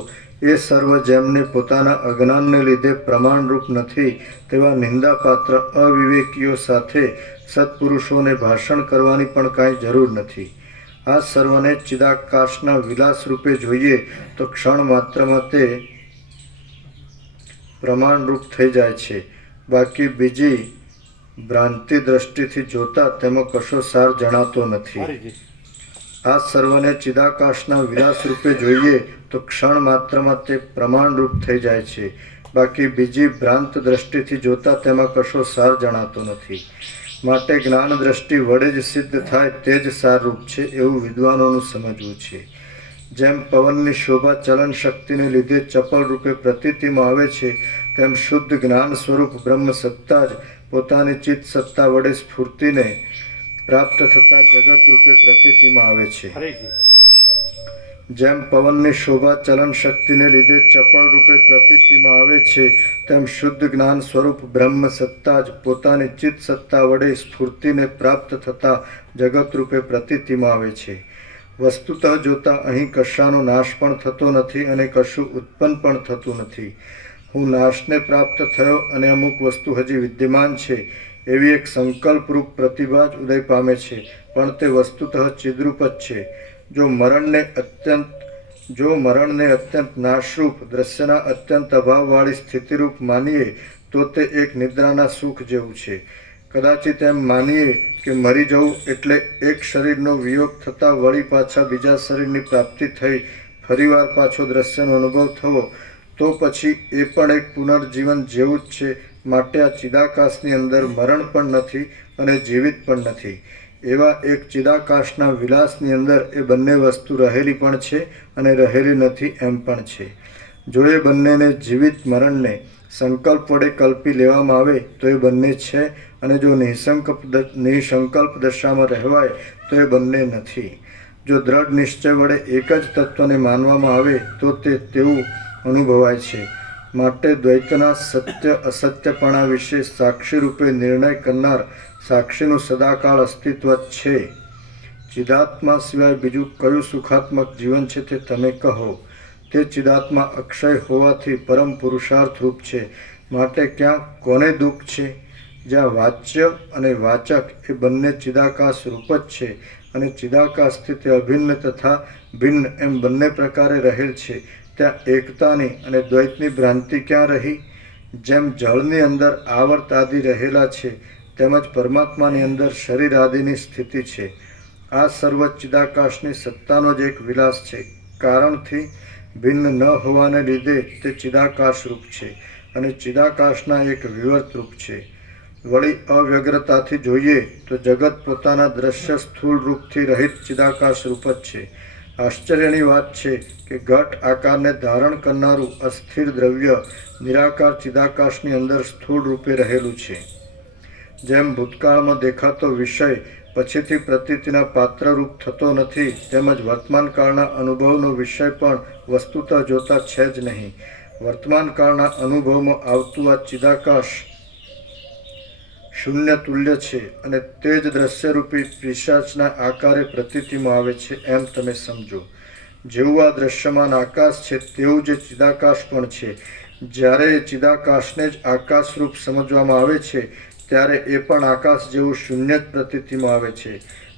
એ સર્વ જેમને પોતાના અજ્ઞાનને લીધે પ્રમાણરૂપ નથી તેવા નિંદાપાત્ર અવિવેકીઓ સાથે સત્પુરુષોને ભાષણ કરવાની પણ કાંઈ જરૂર નથી. આ સર્વને ચિદાકાશના વિલાસ રૂપે જોઈએ તો ક્ષણ માત્રમાં તે પ્રમાણરૂપ થઈ જાય છે. બાકી બીજી ભ્રાંતિ દ્રષ્ટિથી જોતા તેમાં કશો સાર જણાતો નથી. આ સર્વને ચિદાકાશના વિલાસ રૂપે જોઈએ તો ક્ષણ માત્રમાં તે પ્રમાણરૂપ થઈ જાય છે. બાકી બીજી ભ્રાંત દ્રષ્ટિથી જોતા તેમાં કશો સાર જણાતો નથી. માટે જ્ઞાન દ્રષ્ટિ વડે જ સિદ્ધ થાય તે જ સારરૂપ છે એવું વિદ્વાનોનું સમજવું છે. જેમ પવનની શોભા ચલન શક્તિને લીધે ચપળ રૂપે પ્રતીતિમાં આવે છે, તેમ શુદ્ધ જ્ઞાન સ્વરૂપ બ્રહ્મ સત્તા જ પોતાની ચિત્ત સત્તા વડે સ્ફૂર્તિને પ્રાપ્ત થતા જગત રૂપે પ્રતીતિમાં આવે છે. જેમ પવનની શોભા ચલન શક્તિને લીધે ચપળ રૂપે પ્રતીતિમાં આવે છે, તેમ શુદ્ધ જ્ઞાન સ્વરૂપ બ્રહ્મ સત્તા જ પોતાની ચિત્ત સત્તા વડે સ્ફૂર્તિને પ્રાપ્ત થતા જગત રૂપે પ્રતીતિમાં આવે છે. વસ્તુતઃ જોતા અહીં કશાનો નાશ પણ થતો નથી અને કશું ઉત્પન્ન પણ થતું નથી. હું નાશને પ્રાપ્ત થયો અને અમુક વસ્તુ હજી વિદ્યમાન છે એવી એક સંકલ્પરૂપ પ્રતિભા જ ઉદય પામે છે, પણ તે વસ્તુતઃ ચિદ્રૂપ જ છે. જો મરણને અત્યંત નાશરૂપ દ્રશ્યના અત્યંત અભાવવાળી સ્થિતિરૂપ માનીએ તો તે એક નિદ્રાના સુખ જેવું છે. કદાચિત એમ માનીએ કે મરી જવું એટલે એક શરીરનો વિયોગ થતાં વળી પાછા બીજા શરીરની પ્રાપ્તિ થઈ ફરીવાર પાછો દ્રશ્યનો અનુભવ થવો, તો પછી એ પણ એક પુનર્જીવન જેવું જ છે. માટે આ ચિદાકાશની અંદર મરણ પણ નથી અને જીવિત પણ નથી. એવા એક ચિદાકાશના વિલાસની અંદર એ બંને વસ્તુ રહેલી પણ છે અને રહેલી નથી એમ પણ છે. જો એ બંનેને જીવિત મરણને સંકલ્પ વડે કલ્પી લેવામાં આવે તો એ બંને છે, અને જો નિઃસંકલ્પ દશામાં રહેવાય તો એ બંને નથી. જો દ્રઢ નિશ્ચય વડે એક જ તત્વને માનવામાં આવે તો તે તેવું અનુભવાય છે. માટે દ્વૈતના સત્ય અસત્યપણા વિશે સાક્ષી રૂપે નિર્ણય કરનાર સાક્ષીનું સદાકાળ અસ્તિત્વ જ છે. ચિદાત્મા સિવાય બીજું કયું સુખાત્મક જીવન છે તે તમે કહો. તે ચિદાત્મા અક્ષય હોવાથી પરમ પુરુષાર્થ રૂપ છે. માટે ક્યાં કોને દુઃખ છે? જ્યાં વાચ્ય અને વાચક એ બંને ચિદાકાશ રૂપ જ છે અને ચિદાકાશથી તે અભિન્ન તથા ભિન્ન એમ બંને પ્રકારે રહેલ છે, ત્યાં એકતાની અને દ્વૈતની ભ્રાંતિ ક્યાં રહી? જેમ જળની અંદર આવર્ત આદિ રહેલા છે તેમજ પરમાત્માની અંદર શરીર આદિની સ્થિતિ છે. આ સર્વ ચિદાકાશની સત્તાનો જ એક વિલાસ છે. કારણથી ભિન્ન ન હોવાને લીધે તે ચિદાકાશ રૂપ છે અને ચિદાકાશના એક વિવર્ત રૂપ છે. વળી અવ્યગ્રતાથી જોઈએ તો જગત પોતાના દ્રશ્ય સ્થૂળ રૂપથી રહિત ચિદાકાશ રૂપ જ છે. આશ્ચર્યની વાત છે કે ઘટ આકારને ધારણ કરનારું અસ્થિર દ્રવ્ય નિરાકાર ચિદાકાશની અંદર સ્થૂળ રૂપે રહેલું છે. જેમ ભૂતકાળમાં દેખાતો વિષય પછીથી પ્રતીતિના પાત્રરૂપ થતો નથી, તેમજ વર્તમાન કાળના અનુભવનો વિષય પણ વસ્તુતઃ જોતા છે જ નહીં. વર્તમાન કાળના અનુભવમાં આવતું આ ચિદાકાશ શૂન્ય તુલ્ય છે અને તે જ દ્રશ્યરૂપી પિશાચના આકારે પ્રતીતિમાં આવે છે એમ તમે સમજો. જેવું આ દ્રશ્યમાન આકાશ છે તેવું જે ચિદાકાશ પણ છે. જ્યારે એ ચિદાકાશને જ આકાશરૂપ સમજવામાં આવે છે ત્યારે એ પણ આકાશ જેવું શૂન્ય જ પ્રતીતિમાં આવે છે.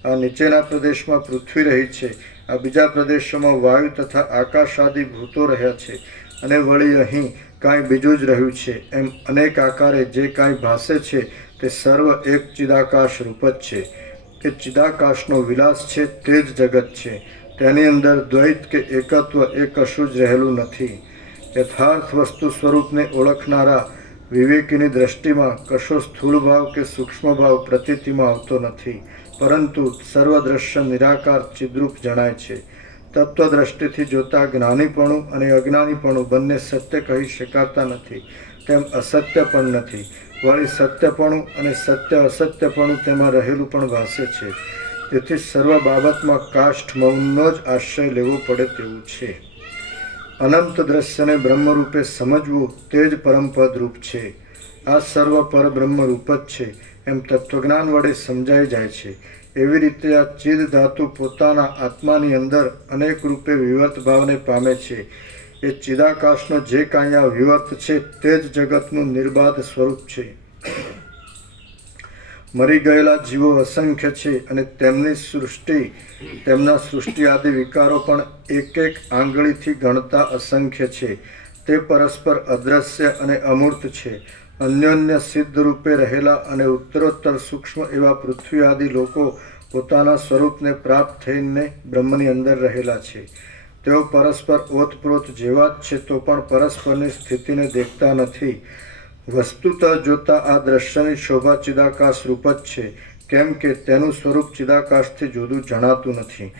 આ નીચેના પ્રદેશમાં પૃથ્વી રહી છે, આ બીજા પ્રદેશોમાં વાયુ તથા આકાશ આદિ ભૂતો રહ્યા છે, અને વળી અહીં કાંઈ બીજું જ રહ્યું છે. એમ અનેક આકારે જે કાંઈ ભાસે છે તે સર્વ એક ચિદાકાશ રૂપ જ છે. એ ચિદાકાશનો વિલાસ છે તે જ જગત છે. તેની અંદર દ્વૈત કે એકત્વ એ કશું જ રહેલું નથી. યથાર્થ વસ્તુ સ્વરૂપને ઓળખનારા વિવેકીની દ્રષ્ટિમાં કશો સ્થૂળ ભાવ કે સૂક્ષ્મ ભાવ પ્રતીતિમાં આવતો નથી, પરંતુ સર્વ દ્રશ્ય નિરાકાર ચિદ્રૂપ જણાય છે. તત્વદ્રષ્ટિથી જોતા જ્ઞાનીપણું અને અજ્ઞાનીપણું બંને સત્ય કહી શકાતા નથી, તેમ અસત્ય પણ નથી. વળી સત્યપણું અને સત્ય અસત્યપણું તેમાં રહેલું પણ ભાસે છે. તેથી સર્વ બાબતમાં કાષ્ઠ મૌનનો જ આશ્રય લેવો પડે તેવું છે. અનંત દ્રશ્યને બ્રહ્મરૂપે સમજવું તે જ પરમપદ રૂપ છે. આ સર્વ પરબ્રહ્મ રૂપ જ છે એમ તત્વજ્ઞાન વડે સમજાઈ જાય છે. એવી રીતે આ ચિદ ધાતુ પોતાના આત્માની અંદર અનેક રૂપે વિવર્ત ભાવને પામે છે. એ ચિદાકાશનો જે કાંઈ આ વિવર્ત છે તે જ જગતનું નિર્બાધ સ્વરૂપ છે. મરી ગયેલા જીવો અસંખ્ય છે અને તેમના સૃષ્ટિ આદિ વિકારો પણ એક એક આંગળીથી ગણતા અસંખ્ય છે. તે પરસ્પર અદ્રશ્ય અને અમૂર્ત છે. અન્યોન્ય સિદ્ધ રૂપે રહેલા અને ઉત્તરોત્તર સૂક્ષ્મ એવા પૃથ્વી આદિ લોકો પોતાના સ્વરૂપને પ્રાપ્ત થઈને બ્રહ્મની અંદર રહેલા છે. તેઓ પરસ્પર ઓતપ્રોત જેવા જ છે તો પણ પરસ્પરની સ્થિતિને દેખતા નથી. વસ્તુતઃ જોતા આ દ્રશ્યની શોભા ચિદાકાશ રૂપ જ છે, કેમ કે તેનું સ્વરૂપ ચિદાકાશથી જુદું જણાતું નથી.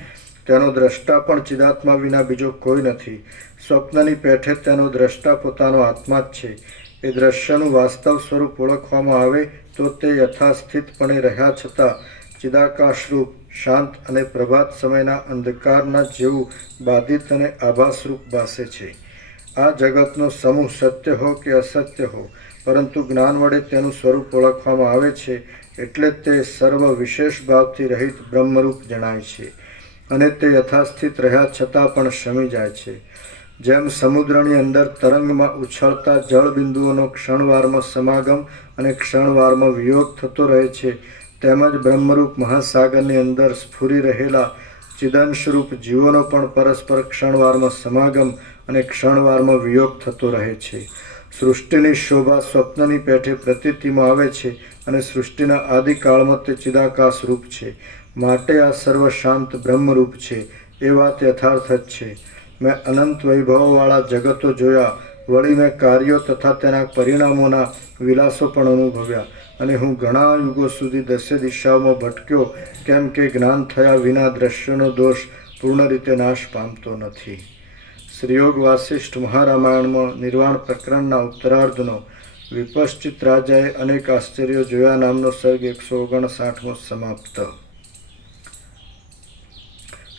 તેનો દ્રષ્ટા પણ ચિદાત્મા વિના બીજો કોઈ નથી. સ્વપ્નની પેઠે તેનો દ્રષ્ટા પોતાનો આત્મા જ છે. એ દ્રશ્યનું વાસ્તવ સ્વરૂપ ઓળખવામાં આવે તો તે યથાસ્થિતપણે રહ્યા છતાં ચિદાકાશરૂપ, શાંત અને પ્રભાત સમયના અંધકારના જેવું બાધિત અને આભાસરૂપ ભાસે છે. આ જગતનો સમૂહ સત્ય હો કે અસત્ય હો, પરંતુ જ્ઞાન વડે તેનું સ્વરૂપ ઓળખવામાં આવે છે, એટલે તે સર્વ વિશેષ ભાવથી રહિત બ્રહ્મરૂપ જણાય છે અને તે યથાસ્થિત રહ્યા છતાં પણ શમી જાય છે. જેમ સમુદ્રની અંદર તરંગમાં ઉછળતા જળબિંદુઓનો ક્ષણવારમાં સમાગમ અને ક્ષણવારમાં વિયોગ થતો રહે છે, તેમજ બ્રહ્મરૂપ મહાસાગરની અંદર સ્ફુરી રહેલા ચિદંશરૂપ જીવોનો પણ પરસ્પર ક્ષણવારમાં સમાગમ અને ક્ષણવારમાં વિયોગ થતો રહે છે. સૃષ્ટિની શોભા સ્વપ્નની પેઠે પ્રતીતિમાં આવે છે અને સૃષ્ટિના આદિકાળમાં તે ચિદાકાશ રૂપ છે. માટે આ સર્વ શાંત બ્રહ્મરૂપ છે. એ વાત યથાર્થ જ છે. મેં અનંત વૈભવોવાળા જગતો જોયા, વળી મેં કાર્યો તથા તેના પરિણામોના વિલાસો પણ અનુભવ્યા, અને હું ઘણા યુગો સુધી દસે દિશાઓમાં ભટક્યો, કેમ કે જ્ઞાન થયા વિના દ્રશ્યનો દોષ પૂર્ણ રીતે નાશ પામતો નથી. શ્રીયોગ વાસિષ્ઠ મહારામાયણમાં નિર્વાણ પ્રકરણના ઉત્તરાર્ધનો વિપશ્ચિત રાજાએ અનેક આશ્ચર્યો જોયા નામનો સર્ગ 159મો સમાપ્ત.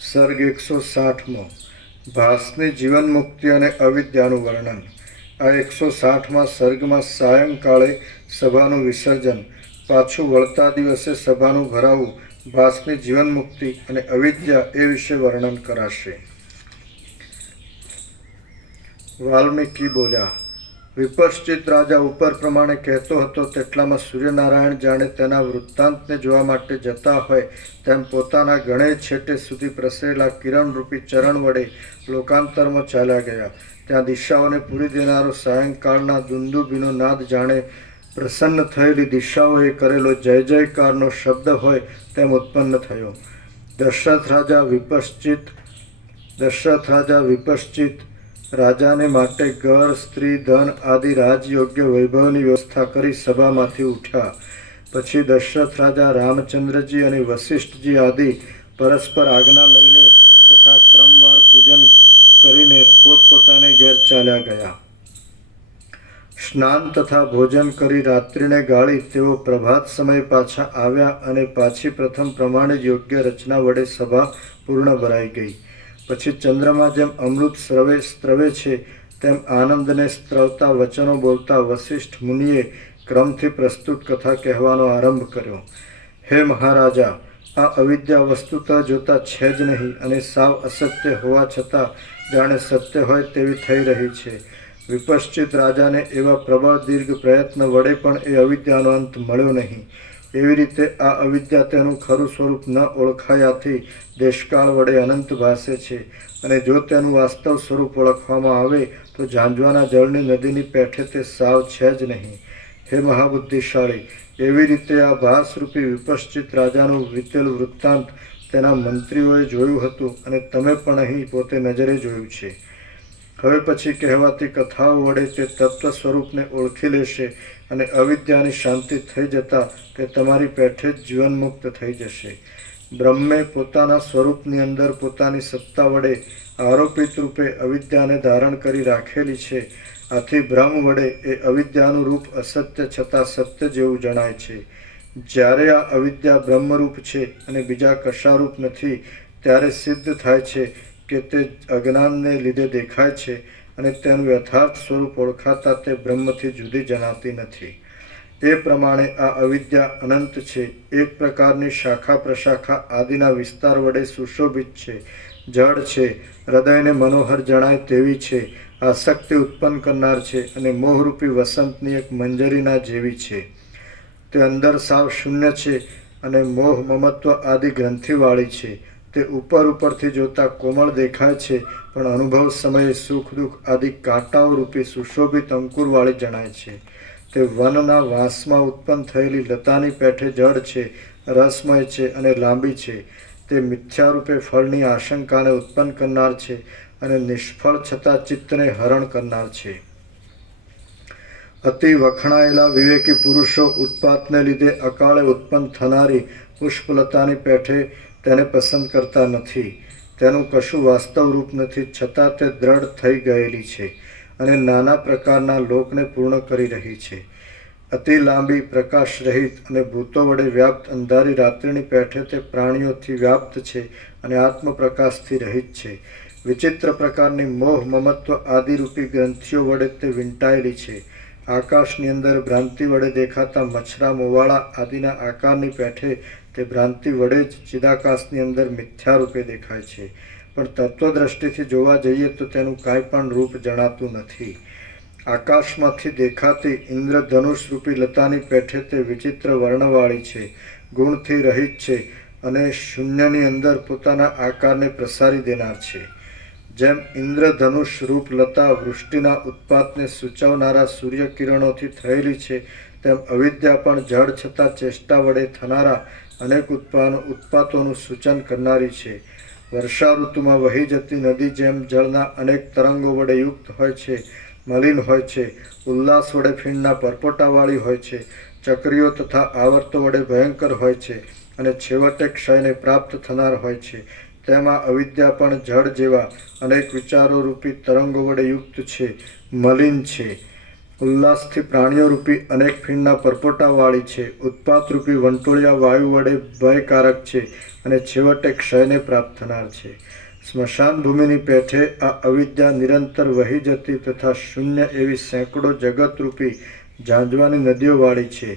સર્ગ 160મો ભાસની જીવન મુક્તિ અને અવિદ્યાનું વર્ણન. આ 160મા સર્ગમાં સાયંકાળે સભાનું વિસર્જન, પાછું વળતા દિવસે સભાનું ભરાવું, ભાસની જીવન મુક્તિ અને અવિદ્યા એ વિશે વર્ણન કરાશે. વાલ્મીકી બોલ્યા, વિપશ્ચિત રાજા ઉપર પ્રમાણે કહેતો હતો તેટલામાં સૂર્યનારાયણ જાણે તેના વૃત્તાંતને જોવા માટે જતા હોય તેમ પોતાના ગણે છેટે સુધી પ્રસરેલા કિરણરૂપી ચરણ વડે લોકાંતરમાં ચાલ્યા ગયા. ત્યાં દિશાઓને પૂરી દેનારો સાયંકાળના દુંદુભીનો નાદ જાણે પ્રસન્ન થયેલી દિશાઓએ કરેલો જય જયકારનો શબ્દ હોય તેમ ઉત્પન્ન થયો. દશરથ રાજા વિપશ્ચિત રાજાને માટે ઘર, સ્ત્રી, ધન આદિ રાજયોગ્ય વૈભવની વ્યવસ્થા કરી સભામાંથી ઉઠ્યા. પછી દશરથ રાજા રામચંદ્રજી અને વસિષ્ઠજી આદિ પરસ્પર આજ્ઞા લઈને તથા ક્રમવાર પૂજન કરીને પોતપોતાને ઘેર ચાલ્યા ગયા. સ્નાન તથા ભોજન કરી રાત્રિને ગાળી તેઓ પ્રભાત સમયે પાછા આવ્યા અને પાછી પ્રથમ પ્રમાણે જ યોગ્ય રચના વડે સભા પૂર્ણ ભરાઈ ગઈ. પછી ચંદ્રમાં જેમ અમૃત સ્ત્રવે છે તેમ આનંદને સ્ત્રવતા વચનો બોલતા વસિષ્ઠ મુનિએ ક્રમથી પ્રસ્તુત કથા કહેવાનો આરંભ કર્યો. હે મહારાજા, આ અવિદ્યા વસ્તુતઃ જોતા છે જ નહીં અને સાવ અસત્ય હોવા છતાં જાણે સત્ય હોય તેવી થઈ રહી છે. વિપશ્ચિત રાજાને એવા પ્રબળ દીર્ઘ પ્રયત્ન વડે પણ એ અવિદ્યાનો અંત મળ્યો નહીં. એવી રીતે આ અવિદ્યા તેનું ખરું સ્વરૂપ ન ઓળખાયાથી દેશકાળ વડે અનંત ભાસે છે, અને જો તેનું વાસ્તવ સ્વરૂપ ઓળખવામાં આવે તો ઝાંઝવાના જળની નદીની પેઠે તે સાવ છે જ નહીં. હે મહાબુદ્ધિશાળી, એવી રીતે આ ભાસરૂપી વિપશ્ચિત રાજાનું વીતેલ વૃત્તાંત તેના મંત્રીઓએ જોયું હતું અને તમે પણ અહીં પોતે નજરે જોયું છે. હવે પછી કહેવાતી કથાઓ વડે તે તત્વ સ્વરૂપને ઓળખી લેશે અને અવિદ્યાની શાંતિ થઈ જતાં તે તમારી પેઠે જ જીવનમુક્ત થઈ જશે. બ્રહ્મે પોતાના સ્વરૂપની અંદર પોતાની સત્તા વડે આરોપિત રૂપે અવિદ્યાને ધારણ કરી રાખેલી છે. આથી ભ્રમ વડે એ અવિદ્યાનું રૂપ અસત્ય છતાં સત્ય જેવું જણાય છે. જ્યારે આ અવિદ્યા બ્રહ્મરૂપ છે અને બીજા કશારૂપ નથી, ત્યારે સિદ્ધ થાય છે કે તે અજ્ઞાનને લીધે દેખાય છે અને તેનું યથાર્થ સ્વરૂપ ઓળખાતા તે બ્રહ્મથી જુદી જણાતી નથી. એ પ્રમાણે આ અવિદ્યા અનંત છે. એક પ્રકારની શાખા પ્રશાખા આદિના વિસ્તાર વડે સુશોભિત છે, જડ છે, હૃદયને મનોહર જણાય તેવી છે, આસક્તિ ઉત્પન્ન કરનાર છે અને મોહરૂપી વસંતની એક મંજરીના જેવી છે. તે અંદર સાવ શૂન્ય છે અને મોહ મમત્વ આદિ ગ્રંથિવાળી છે. તે ઉપરથી જોતા કોમળ દેખાય છે, પણ અનુભવ સમયે સુખ દુઃખ આદિ કાંટાઓ રૂપી સુશોભિત અંકુરવાળી જણાય છે. તે વનના વાંસમાં ઉત્પન્ન થયેલી લતાની પેઠે જડ છે, રસમય છે અને લાંબી છે. તે મિથ્યારૂપે ફળની આશંકાને ઉત્પન્ન કરનાર છે અને નિષ્ફળ છતાં ચિત્તને હરણ કરનાર છે. અતિ વખણાયેલા વિવેકી પુરુષો ઉત્પાતને લીધે અકાળે ઉત્પન્ન થનારી પુષ્પલતાની પેઠે તેને પસંદ કરતા નથી. તેનું કશું વાસ્તવ રૂપ નથી, છતાં તે દ્રઢ થઈ ગયેલી છે અને નાના પ્રકારના લોકને પૂર્ણ કરી રહી છે. અતિ લાંબી, પ્રકાશ રહિત અને ભૂતો વડે વ્યાપ્ત અંધારી રાત્રિની પેઠે તે પ્રાણીઓથી વ્યાપ્ત છે અને આત્મપ્રકાશથી રહિત છે. વિચિત્ર પ્રકારની મોહ મમત્વ આદિરૂપી ગ્રંથિઓ વડે તે વીંટાયેલી છે. આકાશની અંદર ભ્રાંતિ વડે દેખાતા મચ્છરા મોવાળા આદિના આકારની પેઠે તે ભ્રાંતિ વડે જ ચિદાકાશની અંદર મિથ્યારૂપે દેખાય છે, પણ તત્વદ્રષ્ટિથી જોવા જઈએ તો તેનું કાંઈ પણ રૂપ જણાતું નથી. આકાશમાંથી દેખાતી ઇન્દ્રધનુષ રૂપી લતાની પેઠે તે વિચિત્ર વર્ણવાળી છે, ગુણથી રહિત છે અને શૂન્યની અંદર પોતાના આકારને પ્રસારી દેનાર છે. જેમ ઇન્દ્રધનુષ રૂપ લતા વૃષ્ટિના ઉત્પાતને સૂચવનારા સૂર્યકિરણોથી થયેલી છે, તેમ અવિદ્યા પણ જળ છતાં ચેષ્ટા વડે થનારા અનેક ઉત્પાતોનું સૂચન કરનારી છે. વર્ષા ઋતુમાં વહી જતી નદી જેમ જળના અનેક તરંગો વડે યુક્ત હોય છે, મલિન હોય છે, ઉલ્લાસ વડે ફીણના પરપોટાવાળી હોય છે, ચક્રીઓ તથા આવર્તો વડે ભયંકર હોય છે અને છેવટે ક્ષયને પ્રાપ્ત થનાર હોય છે, તેમાં અવિદ્યા પણ જળ જેવા અનેક વિચારો રૂપી તરંગો વડે યુક્ત છે, મલિન છે, ઉલ્લાસથી પ્રાણીઓ રૂપી અનેક ફીણના પરપોટાવાળી છે, ઉત્પાતરૂપી વંટોળિયા વાયુ વડે ભયકારક છે અને છેવટે ક્ષયને પ્રાપ્ત થનાર છે. સ્મશાન ભૂમિની પેઠે આ અવિદ્યા નિરંતર વહી જતી તથા શૂન્ય એવી સેંકડો જગતરૂપી ઝાંઝવાની નદીઓવાળી છે.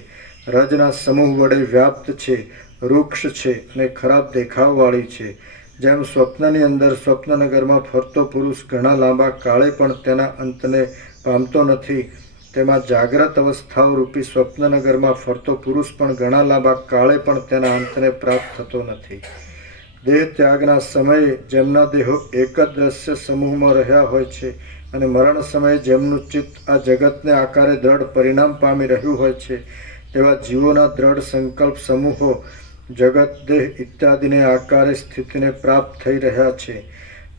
રજના સમૂહ વડે વ્યાપ્ત છે, વૃક્ષ છે અને ખરાબ દેખાવવાળી છે. જેમ સ્વપ્નની અંદર સ્વપ્નનગરમાં ફરતો પુરુષ ઘણા લાંબા કાળે પણ તેના અંતને પામતો નથી, તેમાં જાગ્રત અવસ્થાઓ રૂપી સ્વપ્નનગરમાં ફરતો પુરુષ પણ ઘણા લાંબા કાળે પણ તેના અંતને પ્રાપ્ત થતો નથી. દેહ ત્યાગના સમયે જેમના દેહો એક જ દ્રશ્ય સમૂહમાં રહ્યા હોય છે અને મરણ સમયે જેમનું ચિત્ત આ જગતને આકારે દ્રઢ પરિણામ પામી રહ્યું હોય છે, તેવા જીવોના દ્રઢ સંકલ્પ સમૂહો જગત, દેહ ઇત્યાદિને આકારે સ્થિતિને પ્રાપ્ત થઈ રહ્યા છે.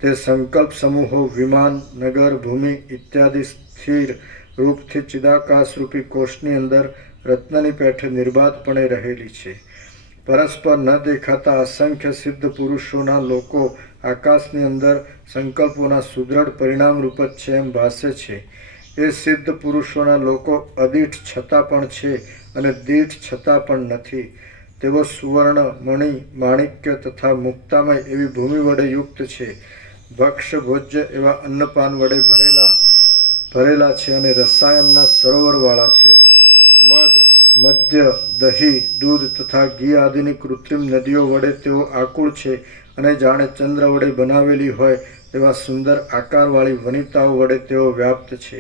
તે સંકલ્પ સમૂહો વિમાન, નગર, ભૂમિ ઇત્યાદિ સ્થિર રૂપથી ચિદાકાશરૂપી કોષની અંદર રત્નની પેઠે નિર્બાધપણે રહેલી છે. પરસ્પર ન દેખાતા અસંખ્ય સિદ્ધ પુરુષોના લોકો આકાશની અંદર સંકલ્પોના સુદૃઢ પરિણામરૂપ જ છે એમ ભાસે છે. એ સિદ્ધ પુરુષોના લોકો અદીઠ છતાં પણ છે અને દીઠ છતાં પણ નથી. તેઓ સુવર્ણ, મણિ, માણિક્ય તથા મુક્તામય એવી ભૂમિ વડે યુક્ત છે. ભક્ષ્ય ભોજ્ય એવા અન્નપાન વડે ભરેલા છે અને રસાયણના સરોવરવાળા છે. મધ, મદ્ય, દહીં, દૂધ તથા ઘી આદિની કૃત્રિમ નદીઓ વડે તેઓ આકુળ છે અને જાણે ચંદ્ર વડે બનાવેલી હોય તેવા સુંદર આકારવાળી વનિતાઓ વડે તેઓ વ્યાપ્ત છે.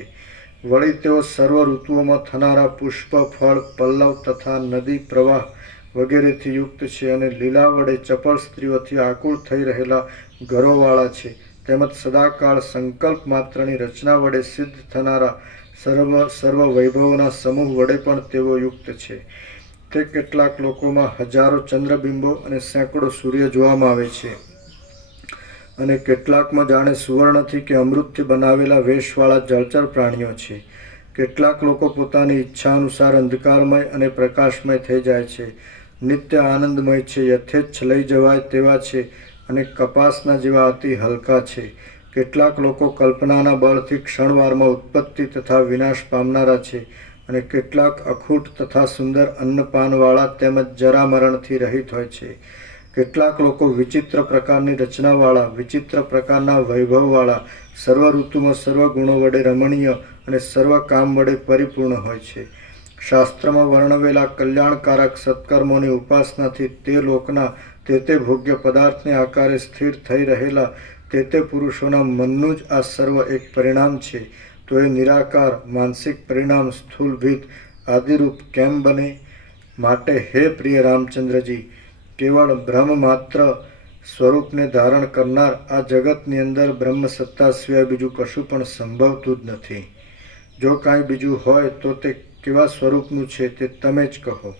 વળી તેઓ સર્વ ઋતુઓમાં થનારા પુષ્પ, ફળ, પલ્લવ તથા નદી પ્રવાહ વગેરેથી યુક્ત છે અને લીલા વડે ચપળ સ્ત્રીઓથી આકુળ થઈ રહેલા ઘરોવાળા છે. તેમજ સદાકાળ સંકલ્પ માત્રની રચના વડે સિદ્ધ થનારા સર્વ વૈભવોના સમૂહ વડે પણ તેઓ યુક્ત છે. તે કેટલાક લોકોમાં હજારો ચંદ્રબિંબો અને સેંકડો સૂર્ય જોવામાં આવે છે અને કેટલાકમાં જાણે સુવર્ણથી કે અમૃતથી બનાવેલા વેશવાળા જળચર પ્રાણીઓ છે. કેટલાક લોકો પોતાની ઈચ્છા અનુસાર અંધકારમય અને પ્રકાશમય થઈ જાય છે, નિત્ય આનંદમય છે, યથેચ્છ લઈ જવાય તેવા છે અને કપાસના જેવા અતિ હલકા છે. કેટલાક લોકો કલ્પનાના બળથી ક્ષણવારમાં ઉત્પત્તિ તથા વિનાશ પામનારા છે અને કેટલાક અખૂટ તથા સુંદર અન્નપાનવાળા તેમજ જરામરણથી રહિત હોય છે. કેટલાક લોકો વિચિત્ર પ્રકારની રચનાવાળા, વિચિત્ર પ્રકારના વૈભવવાળા, સર્વ ઋતુમાં સર્વ ગુણો વડે રમણીય અને સર્વ કામ વડે પરિપૂર્ણ હોય છે. શાસ્ત્રમાં વર્ણવેલા કલ્યાણકારક સત્કર્મોની ઉપાસનાથી તે લોકના તે ભોગ્ય પદાર્થને આકારે સ્થિર થઈ રહેલા તે પુરુષોના મનનું જ આ સર્વ એક પરિણામ છે, તો એ નિરાકાર માનસિક પરિણામ સ્થૂલભીત આદિરૂપ કેમ બને? માટે હે પ્રિય રામચંદ્રજી, કેવળ બ્રહ્મ માત્ર સ્વરૂપને ધારણ કરનાર આ જગતની અંદર બ્રહ્મ સત્તા સિવાય બીજું કશું પણ સંભવતું જ નથી. જો કાંઈ બીજું હોય તો તે કેવા સ્વરૂપનું છે તે તમે જ કહો.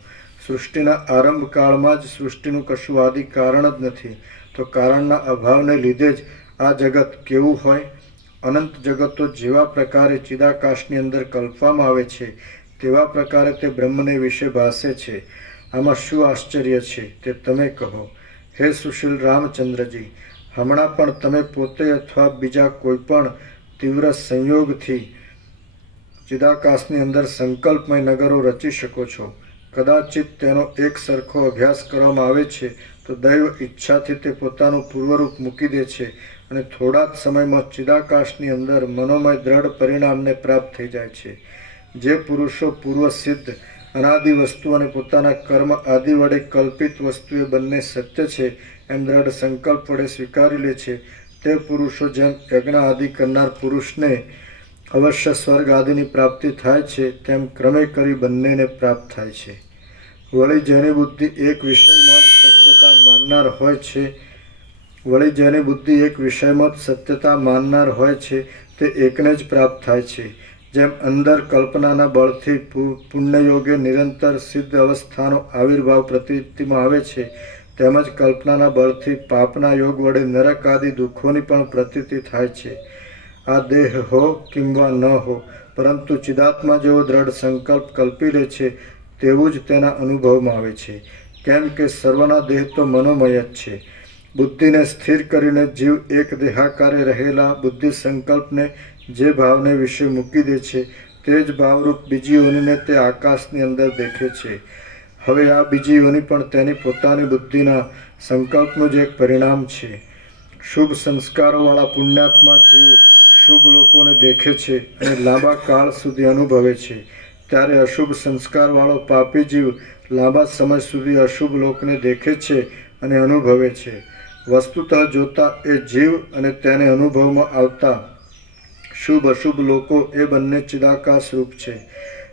સૃષ્ટિના આરંભકાળમાં જ સૃષ્ટિનું કશું આદિ કારણ જ નથી, તો કારણના અભાવને લીધે જ આ જગત કેવું હોય? અનંત જગતો જેવા પ્રકારે ચિદાકાશની અંદર કલ્પવામાં આવે છે તેવા પ્રકારે તે બ્રહ્મને વિશે ભાસે છે. આમાં શું આશ્ચર્ય છે તે તમે કહો. હે સુશીલ રામચંદ્રજી, હમણાં પણ તમે પોતે અથવા બીજા કોઈ પણ તીવ્ર સંયોગથી ચિદાકાશની અંદર સંકલ્પમય નગરો રચી શકો છો. કદાચિત તેનો એક સરખો અભ્યાસ કરવામાં આવે છે તો દૈવ ઈચ્છાથી તે પોતાનું પૂર્વરૂપ મૂકી દે છે અને થોડા જ સમયમાં ચિદાકાશની અંદર મનોમય દ્રઢ પરિણામને પ્રાપ્ત થઈ જાય છે. જે પુરુષો પૂર્વ સિદ્ધ અનાદિ વસ્તુ અને પોતાના કર્મ આદિ વડે કલ્પિત વસ્તુ એ બંને સત્ય છે એમ દ્રઢ સંકલ્પ વડે સ્વીકારી લે છે, તે પુરુષો જેમ યજ્ઞ આદિ કરનાર પુરુષને અવશ્ય સ્વર્ગ આદિની પ્રાપ્તિ થાય છે તેમ ક્રમે કરી બંનેને પ્રાપ્ત થાય છે. વળી જેની બુદ્ધિ એક વિષયમાં જ સત્યતા માનનાર હોય છે તે એકને જ પ્રાપ્ત થાય છે. જેમ અંદર કલ્પનાના બળથી પુણ્યયોગે નિરંતર સિદ્ધ અવસ્થાનો આવિર્ભાવ પ્રતીતિમાં આવે છે, તેમજ કલ્પનાના બળથી પાપના યોગ વડે નરક આદિ દુઃખોની પણ પ્રતીતિ થાય છે. આ દેહ હો કિંવા ન હો, પરંતુ ચિદાત્મા જેવો દ્રઢ સંકલ્પ કલ્પી લે છે તેવું જ તેના અનુભવમાં આવે છે. કેમ કે સર્વના દેહ તો મનોમય જ છે. બુદ્ધિને સ્થિર કરીને જીવ એક દેહાકારે રહેલા બુદ્ધિ સંકલ્પને જે ભાવને વિશે મૂકી દે છે તે જ ભાવરૂપ બીજી યોનિને તે આકાશની અંદર દેખે છે. હવે આ બીજી યોનિ પણ તેની પોતાની બુદ્ધિના સંકલ્પનું જ એક પરિણામ છે. શુભ સંસ્કારોવાળા પુણ્યાત્મા જીવ શુભ લોકોને દેખે છે અને લાંબા કાળ સુધી અનુભવે છે, ત્યારે અશુભ સંસ્કારવાળો પાપી જીવ લાંબા સમય સુધી અશુભ લોકને દેખે છે અને અનુભવે છે. વસ્તુતઃ જોતા એ જીવ અને તેને અનુભવમાં આવતા શુભ અશુભ લોકો એ બંને ચિદાકાશ રૂપ છે.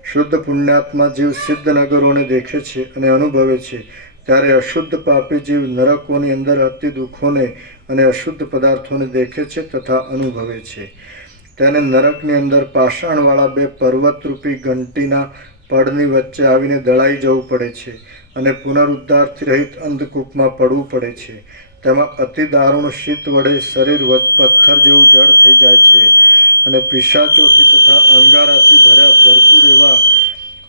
શુદ્ધ પુણ્યાત્મા જીવ સિદ્ધ નગરોને દેખે છે અને અનુભવે છે, ત્યારે અશુદ્ધ પાપી જીવ નરકોની અંદર અતિ દુઃખોને અને અશુદ્ધ પદાર્થોને દેખે છે તથા અનુભવે છે. તેને નરકની અંદર પાષાણવાળા બે પર્વતરૂપી ઘંટીના પડની વચ્ચે આવીને દળાઈ જવું પડે છે અને પુનરુદ્ધારથી રહિત અંધકૂપમાં પડવું પડે છે. તેમાં અતિ દારૂણ શીત વડે શરીર પથ્થર જેવું જડ થઈ જાય છે અને પિશાચોથી તથા અંગારાથી ભર્યા ભરપૂર એવા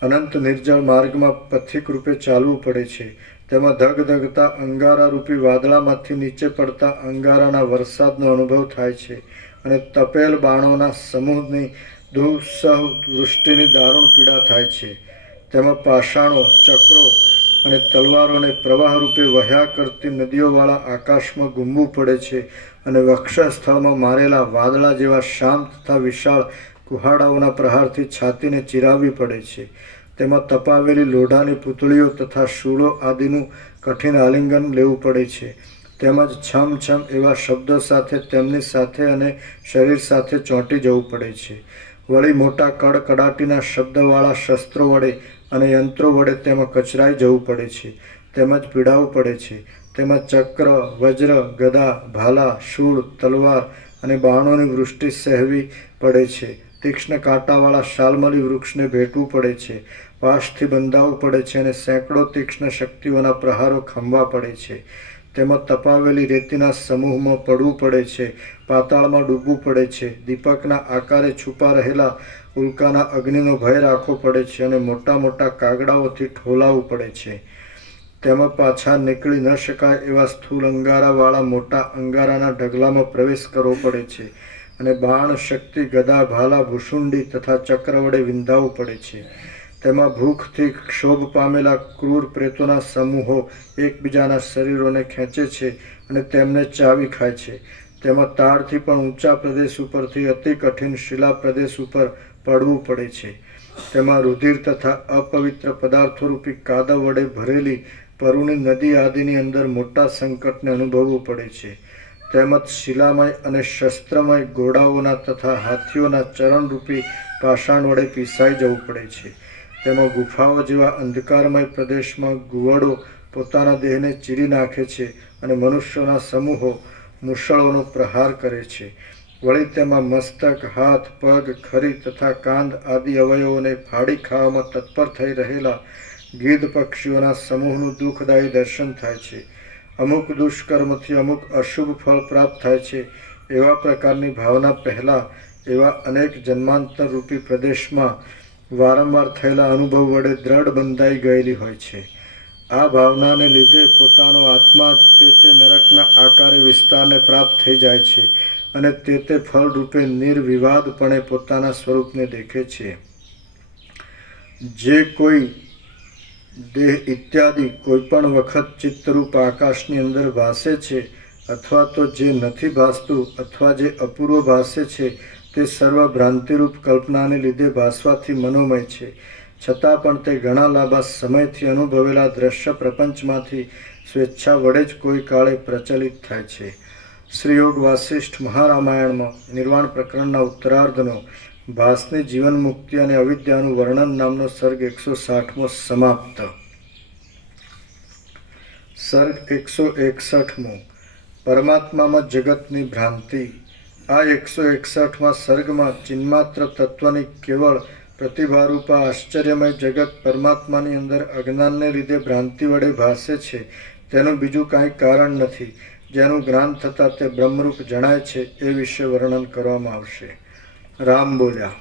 અનંત નિર્જળ માર્ગમાં પથિક રૂપે ચાલવું પડે છે. તેમાં ધગધગતા અંગારારૂપી વાદળામાંથી નીચે પડતા અંગારાના વરસાદનો અનુભવ થાય છે અને તપેલ બાણોના સમૂહની દુઃસહ વૃષ્ટિની દારૂણ પીડા થાય છે. તેમાં પાષાણો, ચક્રો અને તલવારોને પ્રવાહરૂપે વહ્યા કરતી નદીઓવાળા આકાશમાં ઘૂમવું પડે છે અને વક્ષસ્થળમાં મારેલા વાદળા જેવા શાંત તથા વિશાળ કુહાડાઓના પ્રહારથી છાતીને ચીરાવવી પડે છે. તેમાં તપાવેલી લોઢાની પૂતળીઓ તથા શૂળો આદિનું કઠિન આલિંગન લેવું પડે છે. તેમજ છમ છમ એવા શબ્દો સાથે તેમની સાથે અને શરીર સાથે ચોંટી જવું પડે છે. વળી મોટા કડકડાટીના શબ્દવાળા શસ્ત્રો વડે અને યંત્રો વડે તેમાં કચરાઈ જવું પડે છે, તેમજ પીડાવવું પડે છે. તેમાં ચક્ર, વજ્ર, ગદા, ભાલા, શૂળ, તલવાર અને બાણોની વૃષ્ટિ સહેવી પડે છે. તીક્ષ્ણ કાંટાવાળા શાલમલી વૃક્ષને ભેટવું પડે છે, પાશથી બંધાવવું પડે છે અને સેંકડો તીક્ષ્ણ શક્તિઓના પ્રહારો ખંભવા પડે છે. તેમાં તપાવેલી રેતીના સમૂહમાં પડવું પડે છે, પાતાળમાં ડૂબવું પડે છે, દીપકના આકારે છુપા રહેલા ઉલ્કાના અગ્નિનો ભય રાખવો પડે છે અને મોટા મોટા કાગડાઓથી ઠોલાવવું પડે છે. તેમાં પાછા નીકળી ન શકાય એવા સ્થૂળ અંગારાવાળા મોટા અંગારાના ઢગલામાં પ્રવેશ કરવો પડે છે અને બાણ, શક્તિ, ગદા, ભાલા, ભૂસુંડી તથા ચક્ર વડે વિંધાવવું પડે છે. તેમાં ભૂખથી ક્ષોભ પામેલા ક્રૂર પ્રેતોના સમૂહો એકબીજાના શરીરોને ખેંચે છે અને તેમને ચાવી ખાય છે. તેમાં તાડથી પણ ઊંચા પ્રદેશ ઉપરથી અતિ કઠિન શિલા પ્રદેશ ઉપર પડવું પડે છે. તેમાં રુધિર તથા અપવિત્ર પદાર્થો રૂપી કાદવ વડે ભરેલી પરુણી નદી આદિની અંદર મોટા સંકટને અનુભવવું પડે છે. તેમજ શિલામય અને શસ્ત્રમય ઘોડાઓના તથા હાથીઓના ચરણરૂપી પાષાણ વડે પીસાઈ જવું પડે છે. તેમાં ગુફાઓ જેવા અંધકારમય પ્રદેશમાં ગુવડો પોતાના દેહને ચીરી નાખે છે અને મનુષ્યોના સમૂહો મુશળોનો પ્રહાર કરે છે. વળી તેમાં મસ્તક, હાથ, પગ, ખરી તથા કાંધ આદિ અવયવોને ફાડી ખાવામાં તત્પર થઈ રહેલા ગીધ પક્ષીઓના સમૂહનું દુઃખદાયી દર્શન થાય છે. અમુક દુષ્કર્મથી અમુક અશુભ ફળ પ્રાપ્ત થાય છે એવા પ્રકારની ભાવના પહેલાં એવા અનેક જન્માંતર રૂપી પ્રદેશમાં વારંવાર થયેલા અનુભવ વડે દ્રઢ બંધાઈ ગયેલી હોય છે. આ ભાવનાને લીધે પોતાનો આત્મા જ તે નરકના આકારે વિસ્તારને પ્રાપ્ત થઈ જાય છે અને તે ફળરૂપે નિર્વિવાદપણે પોતાના સ્વરૂપને દેખે છે. જે કોઈ દેહ ઇત્યાદિ કોઈપણ વખત ચિત્તરૂપ આકાશની અંદર ભાસે છે અથવા તો જે નથી ભાસતું અથવા જે અપૂર્વ ભાસે છે તે સર્વ ભ્રાંતિરૂપ કલ્પનાને લીધે ભાસવાથી મનોમય છે. છતાં પણ તે ઘણા લાંબા સમયથી અનુભવેલા દ્રશ્ય પ્રપંચમાંથી સ્વેચ્છા વડે જ કોઈ કાળે પ્રચલિત થાય છે. શ્રી યોગ વાસિષ્ઠ મહારામાયણમાં નિર્વાણ પ્રકરણના ઉત્તરાર્ધનો ભાસની જીવન મુક્તિ અને અવિદ્યાનું વર્ણન નામનો સર્ગ 160મો સમાપ્ત. સર્ગ 161મો પરમાત્મામાં જગતની ભ્રાંતિ. આ 161મા સર્ગમાં ચિન્માત્ર તત્વની કેવળ પ્રતિભારૂપા આશ્ચર્યમય જગત પરમાત્માની અંદર અજ્ઞાનને લીધે ભ્રાંતિ વડે ભાસે છે તેનું બીજું કાંઈ કારણ નથી. જેનું જ્ઞાન થતાં તે બ્રહ્મરૂપ જણાય છે એ વિશે વર્ણન કરવામાં આવશે. રામ બોલ્યા,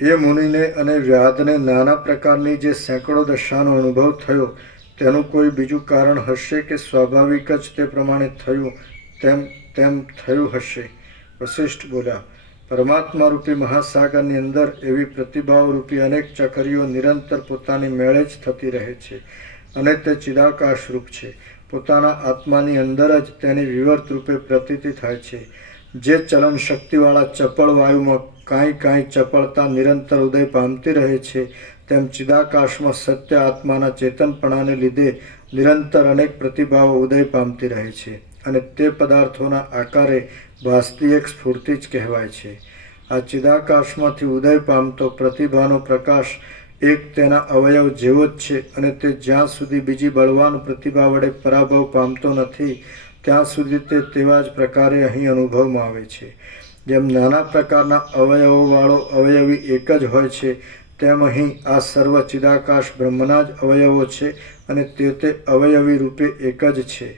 એ મુનિને અને વ્યાધને નાના પ્રકારની જે સેંકડો દશાનો અનુભવ થયો તેનું કોઈ બીજું કારણ હશે કે સ્વાભાવિક જ તે પ્રમાણે થયું તેમ થયું હશે? વશિષ્ઠ બોલ્યા, પરમાત્મા રૂપી મહાસાગરની અંદર એવી પ્રતિભાવરૂપી અનેક ચકરીઓ નિરંતર પોતાની મેળે જ થતી રહે છે અને તે ચિદાકાશરૂપ છે. પોતાના આત્માની અંદર જ તેની વિવર્ત રૂપે પ્રતીતિ થાય છે. જે ચલન શક્તિવાળા ચપળ વાયુમાં કાંઈ ચપળતા નિરંતર ઉદય પામતી રહે છે તેમ ચિદાકાશમાં સત્ય આત્માના ચેતનપણાને લીધે નિરંતર અનેક પ્રતિભાવો ઉદય પામતી રહે છે અને તે પદાર્થોના આકારે ભાસતી એક સ્ફૂર્તિ જ કહેવાય છે. આ ચિદાકાશમાંથી ઉદય પામતો પ્રતિભાનો પ્રકાશ એક તેના અવયવ જેવો જ છે અને તે જ્યાં સુધી બીજી બળવાન પ્રતિભા વડે પરાભવ પામતો નથી ત્યાં સુધી તે તેવા જ પ્રકારે અહીં અનુભવમાં આવે છે. જેમ નાના પ્રકારના અવયવોવાળો અવયવી એક જ હોય છે તેમ અહીં આ સર્વ ચિદાકાશ બ્રહ્મના જ અવયવો છે અને તે અવયવી રૂપે એક જ છે.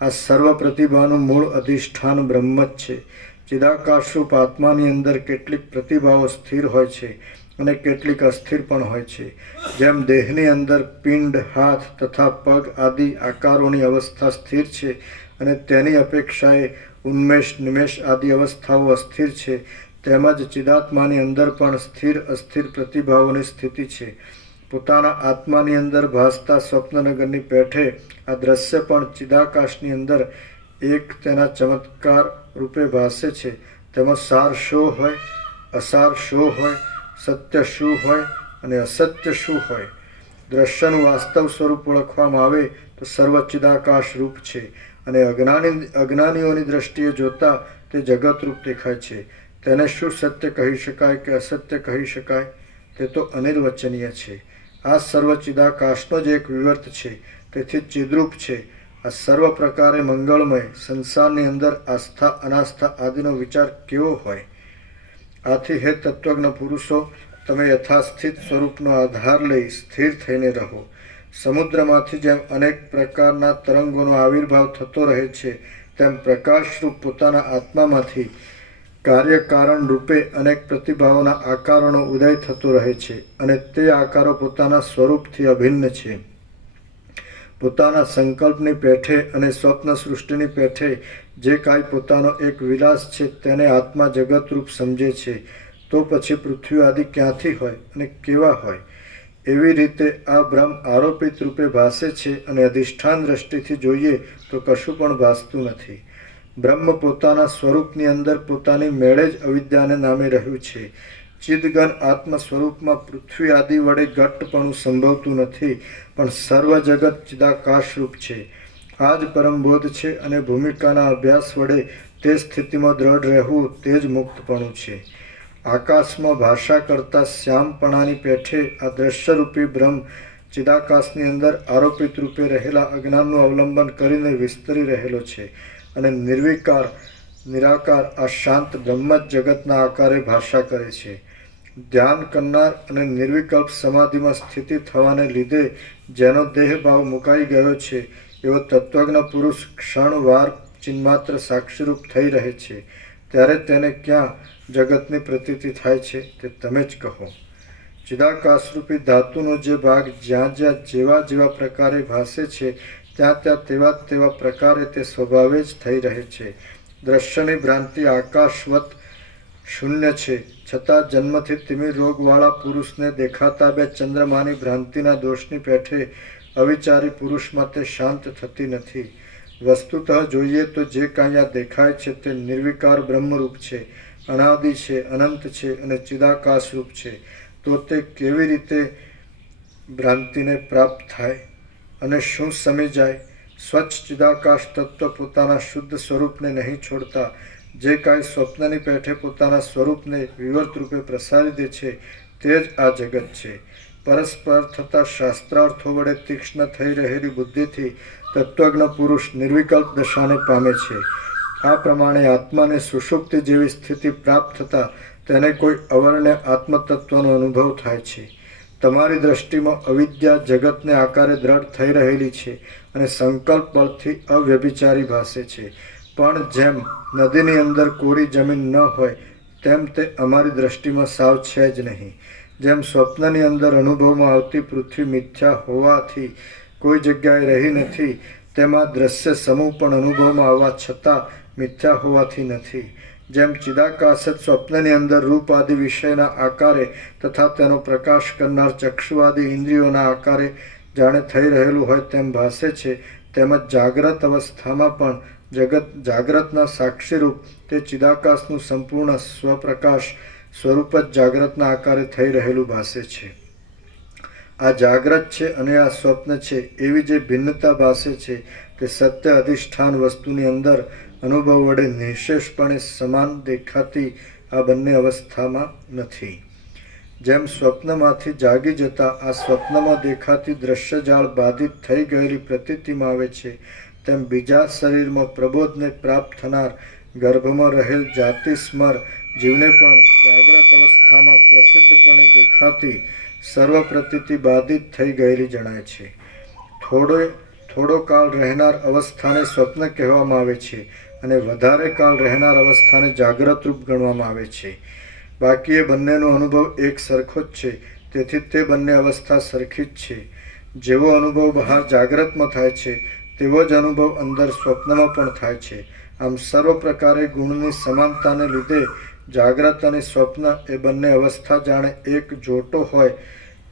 આ સર્વ પ્રતિભાનું મૂળ અધિષ્ઠાન બ્રહ્મ જ છે. ચિદાકાશરૂપ આત્માની અંદર કેટલીક પ્રતિભાઓ સ્થિર હોય છે અને કેટલીક અસ્થિર પણ હોય છે. જેમ દેહની અંદર પિંડ, હાથ તથા પગ આદિ આકારોની અવસ્થા સ્થિર છે અને તેની અપેક્ષાએ ઉન્મેષ, નિમેષ આદિ અવસ્થાઓ અસ્થિર છે, તેમજ ચિદાત્માની અંદર પણ સ્થિર અસ્થિર પ્રતિભાવોની સ્થિતિ છે. પોતાના આત્માની અંદર ભાસતા સ્વપ્નનગરની પેઠે આ દ્રશ્ય પણ ચિદાકાશની અંદર એક તેના ચમત્કાર રૂપે ભાસે છે. તેમાં સાર શો હોય, અસાર શો હોય, સત્ય શું હોય અને અસત્ય શું હોય? દ્રશ્યનું વાસ્તવ સ્વરૂપ ઓળખવામાં આવે તો સર્વ ચિદાકાશ રૂપ છે અને અજ્ઞાનીઓની દ્રષ્ટિએ જોતા તે જગતરૂપ દેખાય છે. તેને શું સત્ય કહી શકાય કે અસત્ય કહી શકાય? તે તો અનિર્વચનીય છે. આ સર્વ ચિદાકાશનો જ એક વિવર્ત છે, તેથી ચિદ્રૂપ છે. આ સર્વ પ્રકારે મંગળમય સંસારની અંદર આસ્થા અનાસ્થા આદિનો વિચાર કેવો હોય? આથી હે તત્વજ્ઞ પુરુષો, તમે યથાસ્થિત સ્વરૂપનો આધાર લઈ સ્થિર થઈને રહો. સમુદ્રમાંથી જેમ અનેક પ્રકારના તરંગોનો આવિર્ભાવ થતો રહે છે તેમ પ્રકાશરૂપ પોતાના આત્મામાંથી કાર્યકારણ રૂપે અનેક પ્રતિભાવોના આકારોનો ઉદય થતો રહે છે અને તે આકારો પોતાના સ્વરૂપથી અભિન્ન છે. પોતાના સંકલ્પની પેઠે અને સ્વપ્ન સૃષ્ટિની પેઠે જે કાંઈ પોતાનો એક વિલાસ છે તેને આત્મા જગતરૂપ સમજે છે, તો પછી પૃથ્વી આદિ ક્યાંથી હોય અને કેવા હોય? એવી રીતે આ બ્રહ્મ આરોપિત રૂપે ભાસે છે અને અધિષ્ઠાન દ્રષ્ટિથી જોઈએ તો કશું પણ ભાસતું નથી. બ્રહ્મ પોતાના સ્વરૂપની અંદર પોતાની મેળે જ અવિદ્યાને નામે રહ્યું છે. ચિદગન આત્મ સ્વરૂપમાં પૃથ્વી આદિ વડે ઘટ્ટપણું સંભવતું નથી, પણ સર્વ જગત ચિદાકાશરૂપ છે. આ જ પરમબોધ છે અને ભૂમિકાના અભ્યાસ વડે તે સ્થિતિમાં દ્રઢ રહેવું તે જ મુક્તપણું છે. આકાશમાં ભાષા કરતા શ્યામપણાની પેઠે આ દ્રશ્યરૂપી બ્રહ્મ ચિદાકાશની અંદર આરોપિત રૂપે રહેલા અજ્ઞાનનું અવલંબન કરીને વિસ્તરી રહેલો છે અને નિર્વિકાર નિરાકાર આ શાંત બ્રહ્મ જ જગતના આકારે ભાષા કરે છે. ધ્યાન કરનાર અને નિર્વિકલ્પ સમાધિમાં સ્થિતિ થવાને લીધે જેનો દેહભાવ મુકાઈ ગયો છે એવો તત્વજ્ઞ પુરુષ ક્ષણવાર ચિન્માત્ર સાક્ષીરૂપ થઈ રહે છે, ત્યારે તેને ક્યાં જગતની પ્રતીતિ થાય છે તે તમે જ કહો. ચિદાકાશરૂપી ધાતુનો જે ભાગ જ્યાં જ્યાં જેવા જેવા પ્રકારે ભાસે છે ત્યાં ત્યાં તેવા પ્રકારે તે સ્વભાવે જ થઈ રહે છે. દ્રશ્યની ભ્રાંતિ આકાશવત શૂન્ય છે, છતાં જન્મથી તિમિર રોગવાળા પુરુષને દેખાતા બે ચંદ્રમાની ભ્રાંતિના દોષની પેઠે અવિચારી પુરુષમાં તે શાંત થતી નથી. વસ્તુતઃ જોઈએ તો જે કાંઈ આ દેખાય છે તે નિર્વિકાર બ્રહ્મરૂપ છે, અનાદિ છે, અનંત છે અને ચિદાકાશરૂપ છે. તો તે કેવી રીતે ભ્રાંતિને પ્રાપ્ત થાય અને શું સમી જાય? સ્વચ્છ ચિદાકાશ તત્વ પોતાના શુદ્ધ સ્વરૂપને નહીં છોડતા જે કાંઈ સ્વપ્નની પેઠે પોતાના સ્વરૂપને વિવર્ત રૂપે પ્રસારી દે છે તે જ આ જગત છે. પરસ્પર થતા શાસ્ત્રાર્થો વડે તીક્ષ્ણ થઈ રહેલી બુદ્ધિથી તત્વજ્ઞ પુરુષ નિર્વિકલ્પ દશાને પામે છે. આ પ્રમાણે આત્માને સુષુપ્તિ જેવી સ્થિતિ પ્રાપ્ત થતાં તેને કોઈ અવર્ણ્ય આત્મતત્વનો અનુભવ થાય છે. તમારી દ્રષ્ટિમાં અવિદ્યા જગતને આકારે દ્રઢ થઈ રહેલી છે અને સંકલ્પ બળથી અવ્યભિચારી ભાસે છે, પણ જેમ નદીની અંદર કોરી જમીન ન હોય તેમ તે અમારી દ્રષ્ટિમાં સાવ છે જ નહીં. જેમ સ્વપ્નની અંદર અનુભવમાં આવતી પૃથ્વી મિથ્યા હોવાથી કોઈ જગ્યાએ રહી નથી, તેમાં દ્રશ્ય સમૂહ પણ અનુભવમાં આવવા છતાં મિથ્યા હોવાથી નથી. જેમ ચિદાકાશ જ સ્વપ્નની અંદર રૂપ આદિ વિષયના આકારે તથા તેનો પ્રકાશ કરનાર ચક્ષુઆદિ ઇન્દ્રિયોના આકારે જાણે થઈ રહેલું હોય તેમ ભાસે છે, તેમજ જાગ્રત અવસ્થામાં પણ જગત જાગ્રતના સાક્ષીરૂપ તે ચિદાકાશનું સંપૂર્ણ સ્વપ્રકાશ સ્વરૂપ જ જાગ્રતના આકારે થઈ રહેલું ભાસે છે. આ જાગ્રત છે અને આ સ્વપ્ન છે એવી જે ભિન્નતા ભાસે છે તે સત્ય અધિષ્ઠાન વસ્તુની અંદર અનુભવ વડે નિઃશેષપણે સમાન દેખાતી આ બંને અવસ્થામાં નથી. જેમ સ્વપ્નમાંથી જાગી જતા આ સ્વપ્નમાં દેખાતી દ્રશ્યજાળ બાધિત થઈ ગયેલી પ્રતીતિમાં આવે છે, તેમ બીજા શરીરમાં પ્રબોધને પ્રાપ્ત થનાર ગર્ભમાં રહેલ જાતિ સ્મર જીવને પણ જાગ્રત અવસ્થામાં પ્રસિદ્ધપણે દેખાતી સર્વ પ્રતીતિ બાધિત થઈ ગયેલી જણાય છે. થોડો કાળ રહેનાર અવસ્થાને સ્વપ્ન કહેવામાં આવે છે અને વધારે કાળ રહેનાર અવસ્થાને જાગ્રત રૂપ ગણવામાં આવે છે. બાકી એ બંનેનો અનુભવ એક સરખો જ છે, તેથી તે બંને અવસ્થા સરખી જ છે. જેવો અનુભવ બહાર જાગ્રતમાં થાય છે તેવો જ અનુભવ અંદર સ્વપ્નમાં પણ થાય છે. આમ સર્વ પ્રકારે ગુણની સમાનતાને લીધે જાગ્રત અને સ્વપ્ન એ બંને અવસ્થા જાણે એક જોટો હોય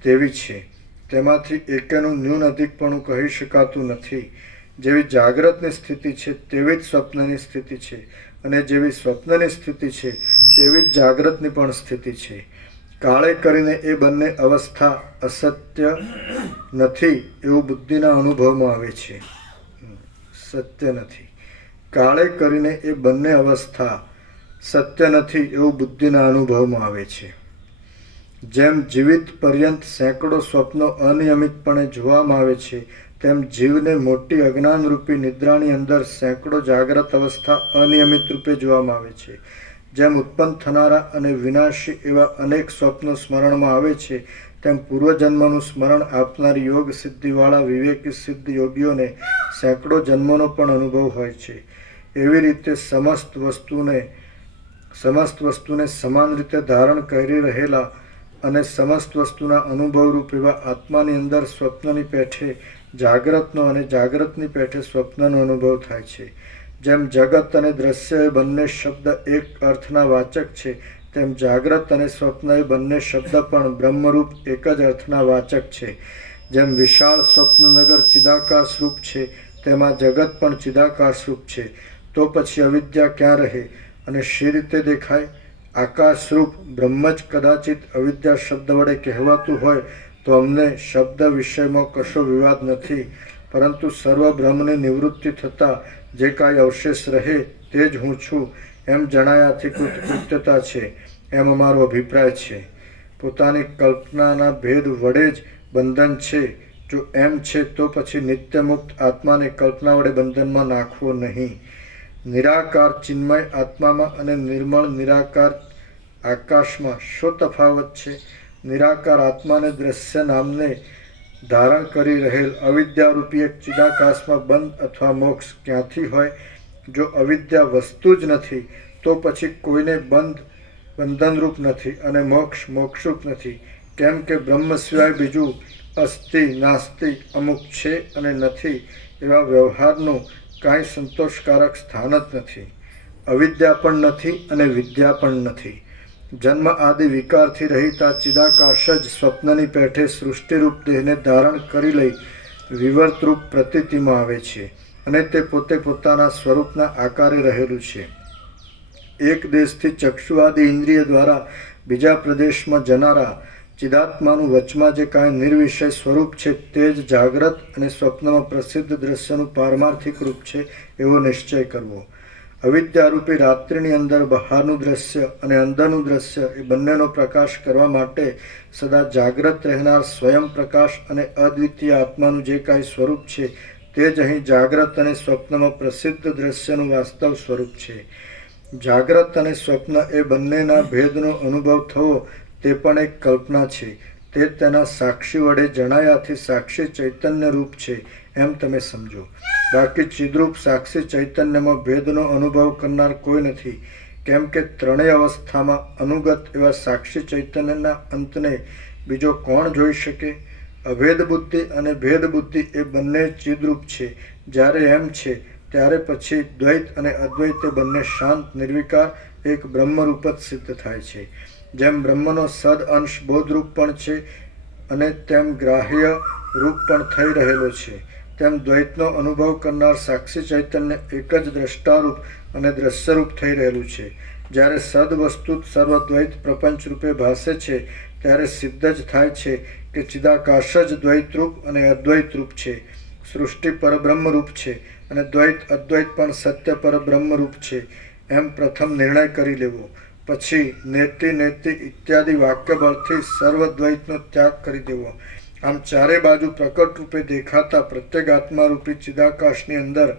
તેવી છે. તેમાંથી એકેનું ન્યૂન અધિકપણું કહી શકાતું નથી. જેવી જાગ્રતની સ્થિતિ છે તેવી જ સ્વપ્નની સ્થિતિ છે, અને જેવી સ્વપ્નની સ્થિતિ છે તેવી જ જાગ્રતની પણ સ્થિતિ છે. કાળે કરીને એ બંને અવસ્થા અસત્ય નથી એવું બુદ્ધિના અનુભવમાં આવે છે. સત્ય નથી. કાળે કરીને એ બંને અવસ્થા સત્ય નથી એવું બુદ્ધિના અનુભવમાં આવે છે. જેમ જીવિત પર્યંત સેંકડો સ્વપ્નો અનિયમિતપણે જોવામાં આવે છે, તેમ જીવને મોટી અજ્ઞાનરૂપી નિદ્રાની અંદર સેંકડો જાગ્રત અવસ્થા અનિયમિત રૂપે જોવામાં આવે છે. જેમ ઉત્પન્ન થનારા અને વિનાશી એવા અનેક સ્વપ્નો સ્મરણમાં આવે છે, તેમ પૂર્વજન્મનું સ્મરણ આપનારી યોગ સિદ્ધિવાળા વિવેકી સિદ્ધ યોગીઓને સેંકડો જન્મોનો પણ અનુભવ હોય છે. એવી રીતે સમસ્ત વસ્તુને સમાન રીતે ધારણ કરી રહેલા અને સમસ્ત વસ્તુના અનુભવરૂપ એવા આત્માની અંદર સ્વપ્નની પેઠે જાગ્રતનો અને જાગ્રતની પેઠે સ્વપ્નનો અનુભવ થાય છે. જેમ જગત અને દ્રશ્ય એ બંને શબ્દ એક અર્થના વાચક છે, તેમ જાગ્રત અને સ્વપ્ન એ બંને શબ્દ પણ બ્રહ્મરૂપ એક જ અર્થના વાચક છે. જેમ વિશાળ સ્વપ્નનગર ચિદાકાશરૂપ છે, તેમાં જગત પણ ચિદાકાશરૂપ છે. તો પછી અવિદ્યા ક્યાં રહે અને શી રીતે દેખાય? આકાશરૂપ બ્રહ્મ જ કદાચિત અવિદ્યા શબ્દ વડે કહેવાતું હોય તો અમને શબ્દ વિષયમાં કશો વિવાદ નથી, પરંતુ સર્વ બ્રહ્મની નિવૃત્તિ થતાં જે કાંઈ અવશેષ રહે તે જ હું છું એમ જણાયાથી કૃતકૃત્યતા છે એમ અમારો અભિપ્રાય છે. પોતાની કલ્પનાના ભેદ વડે જ બંધન છે. જો એમ છે તો પછી નિત્યમુક્ત આત્માને કલ્પના વડે બંધનમાં નાખવો નહીં. નિરાકાર ચિન્મય આત્મામાં અને નિર્મળ નિરાકાર આકાશમાં શું તફાવત છે? નિરાકાર આત્માને દ્રશ્ય નામને ધારણ કરી રહેલ અવિદ્યારૂપી એક ચિદાકાશમાં બંધ અથવા મોક્ષ ક્યાંથી હોય? જો અવિદ્યા વસ્તુ જ નથી તો પછી કોઈને બંધનરૂપ નથી અને મોક્ષ મોક્ષરૂપ નથી. કેમ કે બ્રહ્મ સિવાય બીજું અસ્તિ નાસ્તિ, અમુક છે અને નથી એવા વ્યવહારનું કાંઈ સંતોષકારક સ્થાન જ નથી. અવિદ્યા પણ નથી અને વિદ્યા પણ નથી. જન્મ આદિ વિકારથી રહિત આ ચિદાકાશ જ સ્વપ્નની પેઠે સૃષ્ટિરૂપ દેહને ધારણ કરી લઈ વિવર્તરૂપ પ્રતીતિમાં આવે છે અને તે પોતે પોતાના સ્વરૂપના આકારે રહેલું છે. એક દેશથી ચક્ષુઆદિ ઇન્દ્રિય દ્વારા બીજા પ્રદેશમાં જનારા ચિદાત્માનું વચમાં જે કાંઈ નિર્વિષય સ્વરૂપ છે તે જ જાગ્રત અને સ્વપ્નમાં પ્રસિદ્ધ દ્રશ્યનું પારમાર્થિક રૂપ છે એવો નિશ્ચય કરવો. અવિદ્યારૂપી રાત્રિની અંદર બહારનું દ્રશ્ય અને અંદરનું દ્રશ્ય એ બંનેનો પ્રકાશ કરવા માટે સદા જાગ્રત રહેનાર સ્વયં પ્રકાશ અને અદ્વિતીય આત્માનું જે કાંઈ સ્વરૂપ છે તે જ અહીં જાગ્રત અને સ્વપ્નમાં પ્રસિદ્ધ દ્રશ્યનું વાસ્તવ સ્વરૂપ છે. જાગ્રત અને સ્વપ્ન એ બંનેના ભેદનો અનુભવ થવો તે પણ એક કલ્પના છે. તે તેના સાક્ષી વડે જણાયાથી સાક્ષી ચૈતન્ય રૂપ છે એમ તમે સમજો. બાકી ચિદરૂપ સાક્ષી ચૈતન્યમાં ભેદનો અનુભવ કરનાર કોઈ નથી. કેમ કે ત્રણેય અવસ્થામાં અનુગત એવા સાક્ષી ચૈતન્યના અંતને બીજો કોણ જોઈ શકે? અભેદ બુદ્ધિ અને ભેદ બુદ્ધિ એ બંને ચિદરૂપ છે. જ્યારે એમ છે ત્યારે પછી દ્વૈત અને અદ્વૈત એ બંને શાંત નિર્વિકાર એક બ્રહ્મરૂપ જ સિદ્ધ થાય છે. જેમ બ્રહ્મનો સદ અંશ બોધરૂપ પણ છે અને તેમ ગ્રાહ્ય રૂપ પણ થઈ રહેલો છે, તેમ દ્વૈતનો અનુભવ કરનાર સાક્ષી ચૈતન્ય એક જ દ્રષ્ટારૂપ અને દ્રશ્યરૂપ થઈ રહેલું છે. જ્યારે સદ વસ્તુ સર્વદ્વૈત પ્રપંચ રૂપે ભાસે છે ત્યારે સિદ્ધ જ થાય છે કે ચિદાકાશ જ દ્વૈતરૂપ અને અદ્વૈતરૂપ છે. સૃષ્ટિ પરબ્રહ્મરૂપ છે અને દ્વૈત અદ્વૈત પણ સત્ય પરબ્રહ્મરૂપ છે એમ પ્રથમ નિર્ણય કરી લેવો. પછી નેતિ નેતિ ઇત્યાદિ વાક્યબળથી સર્વદ્વૈતનો ત્યાગ કરી દેવો. આમ ચારે બાજુ પ્રકટ રૂપે દેખાતા પ્રત્યેક આત્મારૂપી ચિદાકાશની અંદર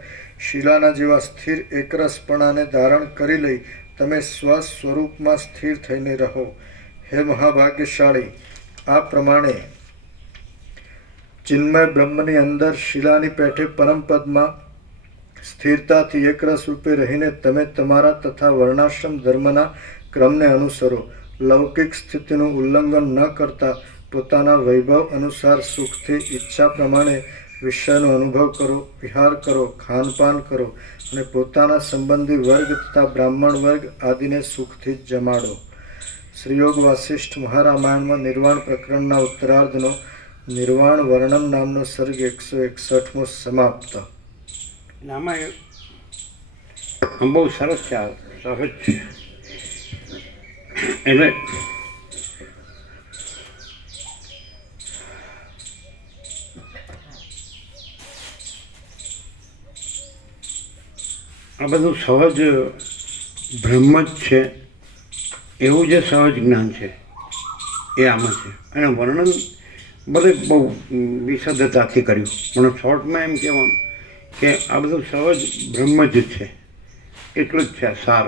શિલાના જેવા સ્થિર એકરસપણાને ધારણ કરી લઈ તમે સ્વસ્વરૂપમાં સ્થિર થઈને રહો. હે મહાભાગ્યશાળી! આ પ્રમાણે ચિન્મય બ્રહ્મની અંદર શિલાની પેઠે પરમપદમાં સ્થિરતાથી એકરસ રૂપે રહીને તમે તમારા તથા વર્ણાશ્રમ ધર્મના ક્રમને અનુસરો. લૌકિક સ્થિતિનું ઉલ્લંઘન ન કરતા પોતાના વૈભવ અનુસાર સુખથી ઈચ્છા પ્રમાણે વિષયનો અનુભવ કરો, વિહાર કરો, ખાનપાન કરો અને પોતાના સંબંધી વર્ગ તથા બ્રાહ્મણ વર્ગ આદિને સુખથી જ જમાડો. શ્રીયોગ વાસિષ્ઠ મહારામાયણમાં નિર્વાણ પ્રકરણના ઉત્તરાર્ધનો નિર્વાણ વર્ણન નામનો સર્ગ 161મો સમાપ્ત. આમાં બહુ સરસ છે, સહજ છે. એટલે આ બધું સહજ બ્રહ્મ જ છે એવું જે સહજ જ્ઞાન છે એ આમાં છે. અને વર્ણન ભલે બહુ વિશદતાથી કર્યું, પણ શોર્ટમાં એમ કહેવાનું કે આ બધું સહજ બ્રહ્મ જ છે, એટલું જ છે સાર.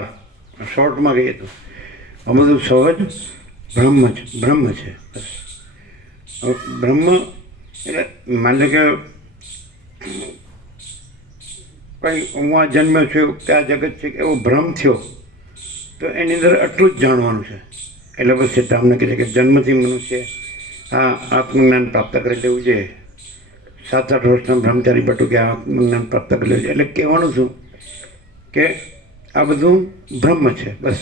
શોર્ટમાં કહીએ તો આ બધું સહજ બ્રહ્મ છે. બસ બ્રહ્મ એટલે માની લો કે કંઈ હું આ જન્મ્યો છું કે આ જગત છે કે એવો ભ્રમ થયો તો એની અંદર આટલું જ જાણવાનું છે. એટલે બસ એટલે અમને કહે છે કે જન્મથી મનુષ્ય આ આત્મજ્ઞાન પ્રાપ્ત કરી લેવું જોઈએ. 7-8 વર્ષના બ્રહ્મચારી બટું કે આત્મજ્ઞાન પ્રાપ્ત કરી લેવું છે. એટલે કહેવાનું શું કે આ બધું બ્રહ્મ છે, બસ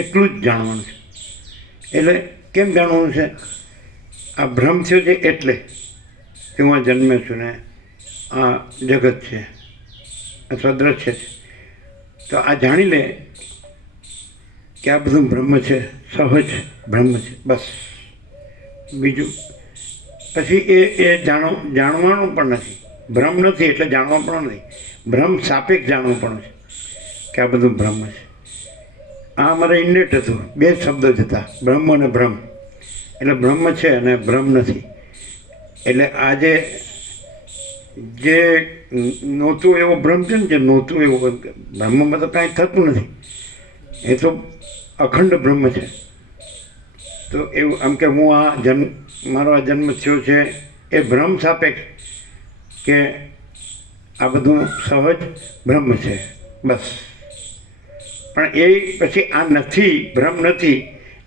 એટલું જ જાણવાનું છે. એટલે કેમ જાણવાનું છે? આ ભ્રમ થયો છે એટલે કે હું આ જન્મ્યો છું ને આ જગત છે અથવા દ્રશ્ય છે. તો આ જાણી લે કે આ બધું બ્રહ્મ છે, સહજ બ્રહ્મ છે, બસ. બીજું પછી એ જાણવાનું પણ નથી. ભ્રમ નથી એટલે જાણવા પણ નથી. ભ્રમ સાપેક્ષ જાણવું પણ છે કે આ બધું બ્રહ્મ છે. આ અમારે ઇન્નેટ હતું, બે જ શબ્દો જ હતા, બ્રહ્મ અને ભ્રમ. એટલે બ્રહ્મ છે અને ભ્રમ નથી. એટલે આજે જે નહોતું એવો ભ્રમ છે ને, જે નહોતું એવું બ્રહ્મમાં તો કાંઈ થતું નથી, એ તો અખંડ બ્રહ્મ છે. તો એવું આમ કે હું મારો આ જન્મ થયો છે એ ભ્રમ સાપેક્ષ કે આ બધું સહજ બ્રહ્મ છે, બસ. પણ એ પછી આ નથી, ભ્રમ નથી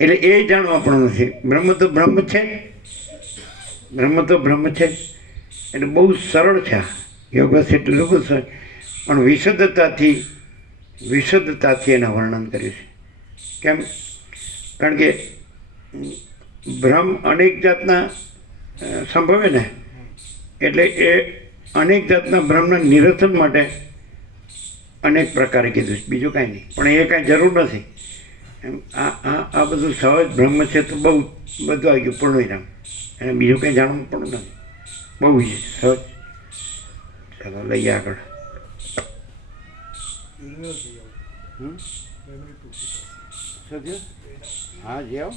એટલે એ જાણવા પણ નથી. બ્રહ્મ તો બ્રહ્મ છે, બ્રહ્મ તો બ્રહ્મ છે. એટલે બહુ સરળ છે આ યોગ એટલે બહુ સરળ, પણ વિશદતાથી એના વર્ણન કર્યું છે. કેમ? કારણ કે ભ્રમ અનેક જાતના સંભવે ને, એટલે એ અનેક જાતના ભ્રમના નિરસન માટે અનેક પ્રકારે કીધું છે, બીજું કાંઈ નહીં. પણ એ કાંઈ જરૂર નથી. એમ આ બધું સહજ બ્રહ્મ છે તો બહુ બધું આવી ગયું, પૂર્ણવિરામ. એને બીજું કંઈ જાણવું પણ નથી, બહુ સહજ. ચાલો લઈએ આગળ. હા જી આવો.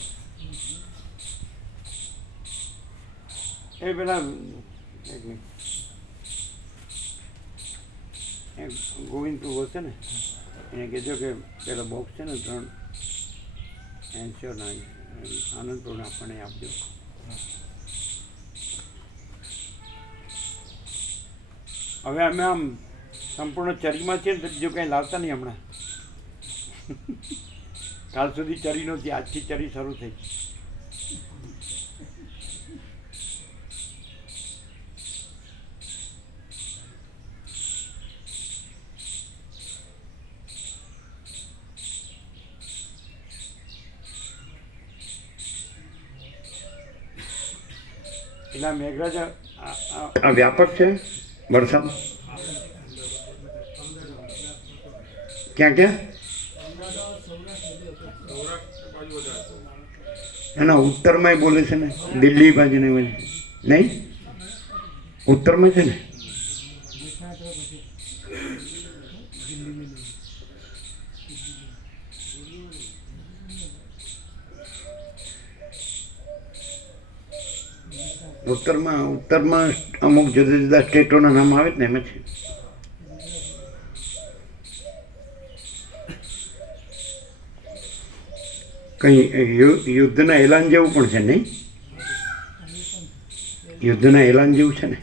એ પેલા ગોવિંદ પ્રભુ હશે ને, એને કહેજો કે પેલા બોક્સ છે ને 3 એન્શ્યોર ના આનંદ પ્રભુને આપણને આપજો. હવે અમે આમ સંપૂર્ણ ચરીમાં છીએ ને, તો બીજું કંઈ લાવતા નહીં હમણાં. કાલ સુધી ચરી નહોતી, આજથી ચરી શરૂ થઈ. એટલે મેઘરાજ આ વ્યાપક છે વરસાદ. ક્યાં ક્યાં? એના ઉત્તરમાં બોલે છે ને, દિલ્હી બાજુ ને નહીં, ઉત્તરમાં છે ને. ઉત્તરમાં અમુક જુદા જુદા સ્ટેટોના નામ આવે જ ને, એમ છે. કંઈ યુદ્ધના એલાન જેવું પણ છે નહીં? યુદ્ધના એલાન જેવું છે ને.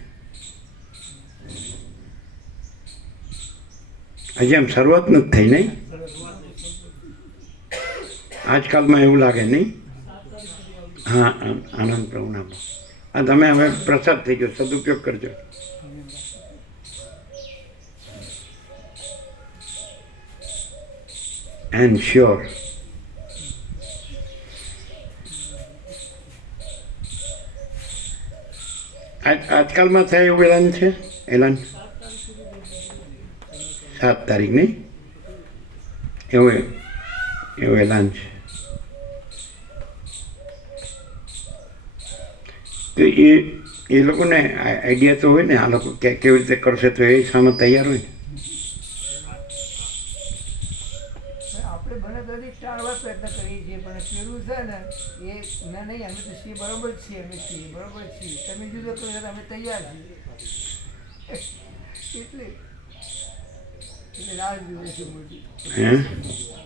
હજી આમ શરૂઆત નથી થઈ નહીં, આજકાલમાં એવું લાગે નહીં. હા, આનંદ પ્રભુના. આ તમે હવે પ્રસાદ થઈ ગયો, સદુપયોગ કરજો. And sure. આજકાલમાં થાય એવું એલાન છે, એલાન 7 તારીખ નહીં, એવું એલાન છે. તો એ લોકોને આઈડિયા તો હોય ને, આ લોકો કેવી રીતે કરશે, તો એ સામે તૈયાર હોય ને. આપણે બને તો ટાળવા પ્રયત્ન કરીએ છીએ, પણ પેલું છે ને એ ના નહીં, અમે તો છીએ બરોબર છીએ, અમે છીએ બરોબર છીએ, તમે જુદો કરો અમે તૈયાર છીએ. એટલે રાહ જોઈએ છે મોટી,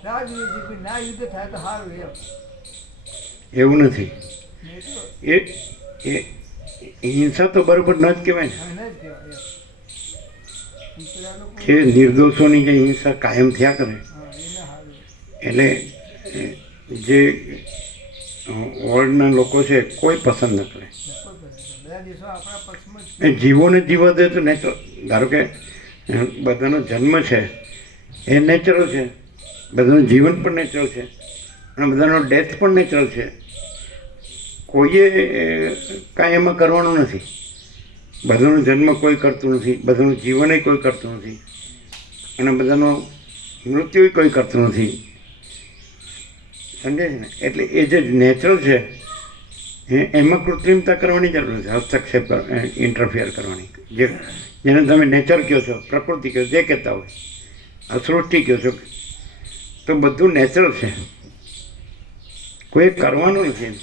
રાહ જોઈએ છે કોઈ ના યુદ્ધ થાય તો સારું. એવું નથી, એ હિંસા તો બરોબર ન જ કહેવાય ને. જે નિર્દોષોની જે હિંસા કાયમ થયા કરે, એટલે જે વર્લ્ડના લોકો છે કોઈ પસંદ ન કરે. એ જીવોને જીવવા દે તો નેચરલ. ધારો કે બધાનો જન્મ છે એ નેચરલ છે, બધાનું જીવન પણ નેચરલ છે, અને બધાનો ડેથ પણ નેચરલ છે. કોઈએ કાંઈ એમાં કરવાનું નથી. બધાનો જન્મ કોઈ કરતું નથી, બધાનું જીવન કોઈ કરતું નથી, અને બધાનો મૃત્યુ કોઈ કરતું નથી. સમજે છે ને? એટલે એ જે નેચરલ છે એમાં કૃત્રિમતા કરવાની જરૂર છે, હસ્તક્ષેપ ઇન્ટરફિયર કરવાની. જેને તમે નેચર કહો છો, પ્રકૃતિ કહો, જે કહેતા હોય, આ સૃષ્ટિ કહો છો, તો બધું નેચરલ છે, કોઈ કરવાનું નથી.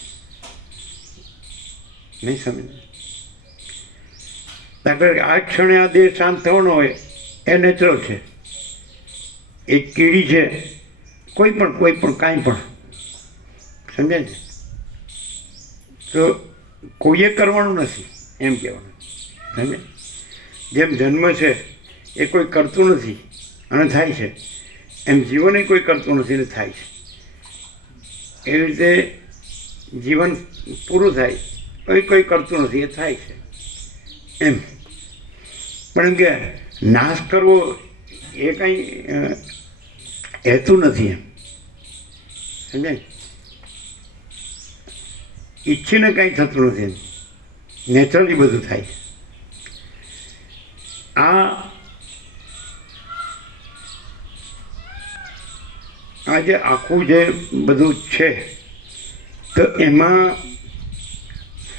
નહીં સમજ? દાખલા કે આ ક્ષણે આ દેહ શાંત થવાનો હોય એ નેચરલ છે. એક કીડી છે, કોઈ પણ કાંઈ પણ, સમજે છે? તો કોઈએ કરવાનું નથી એમ કહેવાનું, સમજે? જેમ જન્મ છે એ કોઈ કરતું નથી અને થાય છે, એમ જીવન એ કોઈ કરતું નથી અને થાય છે. એવી રીતે જીવન પૂરું થાય કોઈ કરતું નથી, એ થાય છે એમ. પણ એમ કે નાશ કરવો એ કંઈ હેતુ નથી એમ, સમજાય? ઈચ્છીને કંઈ થતું નથી એમ, નેચરલી બધું થાય. આ જે આખું જે બધું છે તો એમાં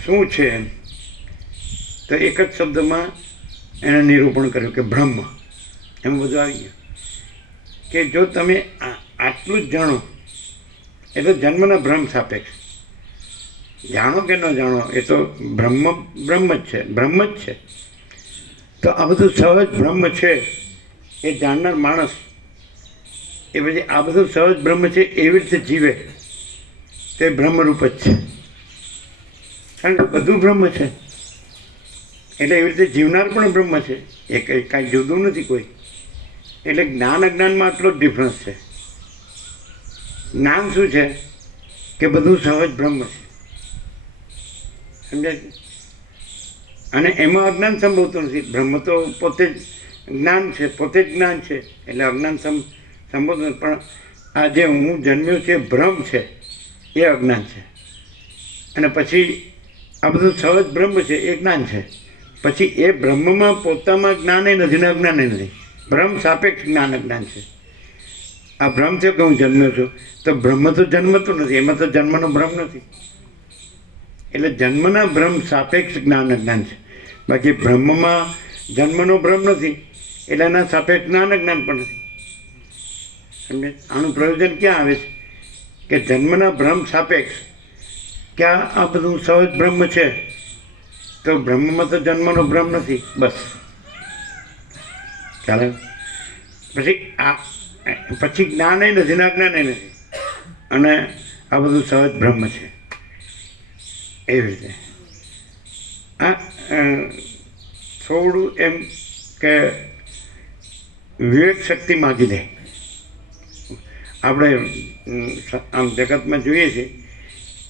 શું છે એમ, તો એક જ શબ્દમાં એને નિરૂપણ કર્યું કે બ્રહ્મ. એમ બધું આવી ગયું કે જો તમે આટલું જ જાણો એટલે જન્મના ભ્રમ સાપેક્ષ, જાણો કે ન જાણો એ તો બ્રહ્મ જ છે. તો આ બધું સહજ બ્રહ્મ છે એ જાણનાર માણસ એ પછી આ બધું સહજ બ્રહ્મ છે એવી રીતે જીવે તે બ્રહ્મરૂપ જ છે. કારણ કે બધું બ્રહ્મ છે એટલે એવી રીતે જીવનાર પણ બ્રહ્મ છે, એ કાંઈ જુદું નથી કોઈ. એટલે જ્ઞાન અજ્ઞાનમાં આટલો જ ડિફરન્સ છે. જ્ઞાન શું છે કે બધું સહજ બ્રહ્મ છે, સમજાય? અને એમાં અજ્ઞાન સંભવતું નથી. બ્રહ્મ તો પોતે જ જ્ઞાન છે, પોતે જ જ્ઞાન છે, એટલે અજ્ઞાન સંભવતું નથી. પણ આ જે હું જન્મ્યો છે ભ્રમ છે એ અજ્ઞાન છે. અને પછી આ બધું સહજ બ્રહ્મ છે એ જ્ઞાન છે. પછી એ બ્રહ્મમાં પોતામાં જ્ઞાન નથી ને અજ્ઞાન નથી. બ્રહ્મ સાપેક્ષ જ્ઞાન અજ્ઞાન છે. આ ભ્રમ છે કે હું જન્મ્યો છું, તો બ્રહ્મ તો જન્મતું નથી, એમાં તો જન્મનો ભ્રમ નથી. એટલે જન્મના ભ્રમ સાપેક્ષ જ્ઞાન અજ્ઞાન છે. બાકી બ્રહ્મમાં જન્મનો ભ્રમ નથી એટલે એના સાપેક્ષ જ્ઞાન અજ્ઞાન પણ નથી. સમજે? આનું પ્રયોજન ક્યાં આવે છે કે જન્મના ભ્રમ સાપેક્ષ ક્યાં આ બધું સહજ બ્રહ્મ છે, તો બ્રહ્મમાં તો જન્મનો ભ્રમ નથી. બસ ચાલે. પછી જ્ઞાન નથી ને અજ્ઞાન નથી, અને આ બધું સહજ બ્રહ્મ છે. એવી રીતે આ થોડું એમ કે વિવેક શક્તિ માગી દે. આપણે આમ જગતમાં જોઈએ છીએ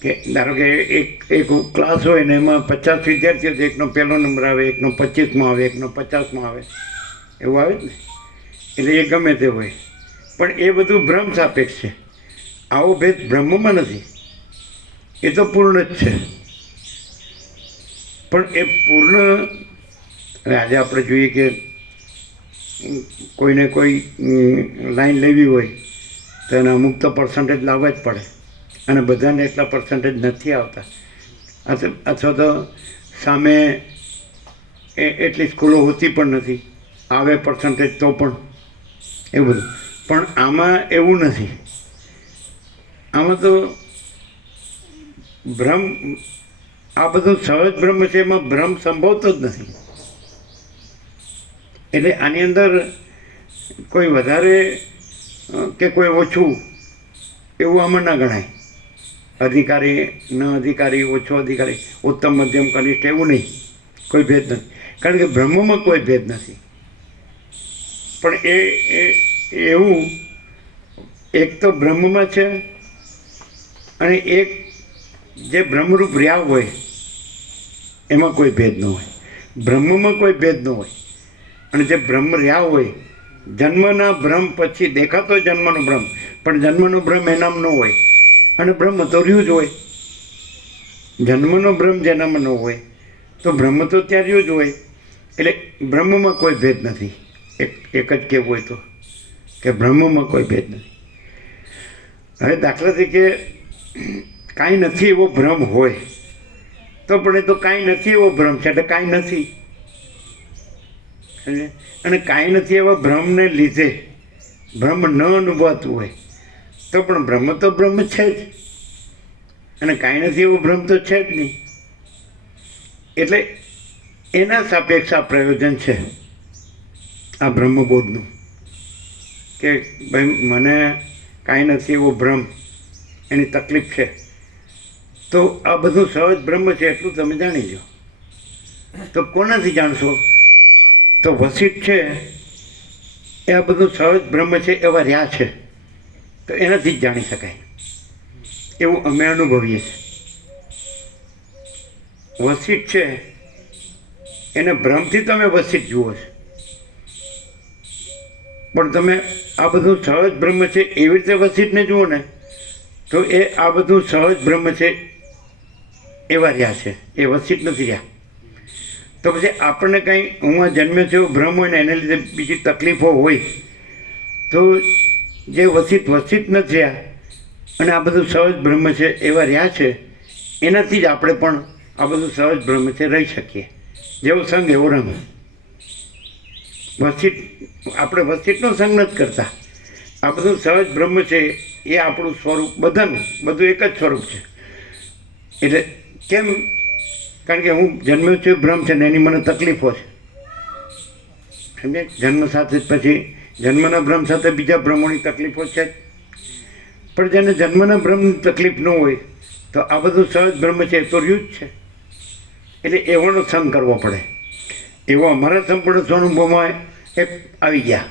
કે ધારો કે એક ક્લાસ હોય ને એમાં 50 વિદ્યાર્થીઓ છે, એકનો પહેલો નંબર આવે, એકનો 25મો આવે, એકનો 50મો આવે, એવું આવે જ ને. એટલે એ ગમે તે હોય, પણ એ બધું ભ્રમ સાપેક્ષ છે. આવો ભેદ બ્રહ્મમાં નથી, એ તો પૂર્ણ જ છે. પણ એ પૂર્ણ આજે આપણે જોઈએ કે કોઈને કોઈ લાઈન લેવી હોય તો એને અમુક તો પર્સન્ટેજ લાવવા જ પડે, અને બધાને એટલા પર્સન્ટેજ નથી આવતા. અથવા તો સામે એટલી સ્કૂલો હોતી પણ નથી, આવે પર્સન્ટેજ તો પણ એવું બધું. પણ આમાં એવું નથી. આમાં તો ભ્રમ, આ બધું સહજ બ્રહ્મ છે, એમાં ભ્રમ સંભવતો જ નથી. એટલે આની અંદર કોઈ વધારે કે કોઈ ઓછું એવું આમાં ના ગણાય. અધિકારી ન અધિકારી, ઓછો અધિકારી, ઉત્તમ મધ્યમ કનિષ્ઠ એવું નહીં, કોઈ ભેદ નથી. કારણ કે બ્રહ્મમાં કોઈ ભેદ નથી. પણ એ એવું એક તો બ્રહ્મમાં છે, અને એક જે બ્રહ્મરૂપ રહ્યા હોય એમાં કોઈ ભેદ ન હોય. બ્રહ્મમાં કોઈ ભેદ ન હોય, અને જે બ્રહ્મ રહ્યા હોય, જન્મના ભ્રમ પછી દેખાતો જન્મનો ભ્રમ, પણ જન્મનો ભ્રમ એનામ ન હોય, અને બ્રહ્મ તો રહ્યું જ હોય. જન્મનો ભ્રમ જેનામાં ન હોય તો બ્રહ્મ તો ત્યાં રહ્યું જ હોય. એટલે બ્રહ્મમાં કોઈ ભેદ નથી. એક જ કહેવું હોય તો કે બ્રહ્મમાં કોઈ ભેદ નથી. હવે દાખલા તરીકે કાંઈ નથી એવો ભ્રમ હોય તો પણ એ તો કાંઈ નથી એવો ભ્રમ છે એટલે કાંઈ નથી. અને કાંઈ નથી એવા ભ્રમને લીધે ભ્રમ ન અનુભવાતું હોય તો પણ બ્રહ્મ તો બ્રહ્મ છે જ, અને કાંઈ નથી એવો ભ્રમ તો છે જ નહીં. એટલે એના સાપેક્ષ આ પ્રયોજન છે આ બ્રહ્મબોધનું, કે ભાઈ મને કાંઈ નથી એવો ભ્રમ, એની તકલીફ છે, તો આ બધું સહજ બ્રહ્મ છે એટલું તમે જાણી લો. તો કોનાથી જાણશો? તો વસિષ્ઠ છે એ આ બધું સહજ બ્રહ્મ છે એવા રહ્યા છે, તો એનાથી જ જાણી શકાય એવું અમે અનુભવીએ છીએ. વસિષ્ઠ છે એને ભ્રમથી તમે વસિષ્ઠ જુઓ છો, પણ તમે આ બધું સહજ બ્રહ્મ છે એવી રીતે વસિષ્ઠને જુઓ ને તો એ આ બધું સહજ બ્રહ્મ છે એવા રહ્યા છે, એ વસિષ્ઠ નથી રહ્યા. તો પછી આપણને કંઈ હું આ જન્મ્યો છે એવો ભ્રમ હોય ને એને લીધે બીજી તકલીફો હોય તો જે વસિષ્ઠ નથી રહ્યા અને આ બધું સહજ બ્રહ્મ છે એવા રહ્યા છે, એનાથી જ આપણે પણ આ બધું સહજ બ્રહ્મ છે રહી શકીએ. જેવો સંગ એવો રંગ. વસિષ્ઠ આપણે વસિષ્ઠનો સંગ નથી કરતા, આ બધું સહજ બ્રહ્મ છે એ આપણું સ્વરૂપ બધાનું બધું એક જ સ્વરૂપ છે. એટલે કેમ? કારણ કે હું જન્મ્યો છું ભ્રમ છે ને એની મને તકલીફો છે, સમજે? જન્મ સાથે જ પછી જન્મના ભ્રમ સાથે બીજા ભ્રમોની તકલીફો છે જ. પણ જેને જન્મના ભ્રમની તકલીફ ન હોય તો આ બધું સહજ બ્રહ્મ છે એ તો રહ્યું જ છે. એટલે એવાનો સંગ કરવો પડે. એવો અમારા સંપૂર્ણ સ્વરૂપમાં એક આવી ગયા.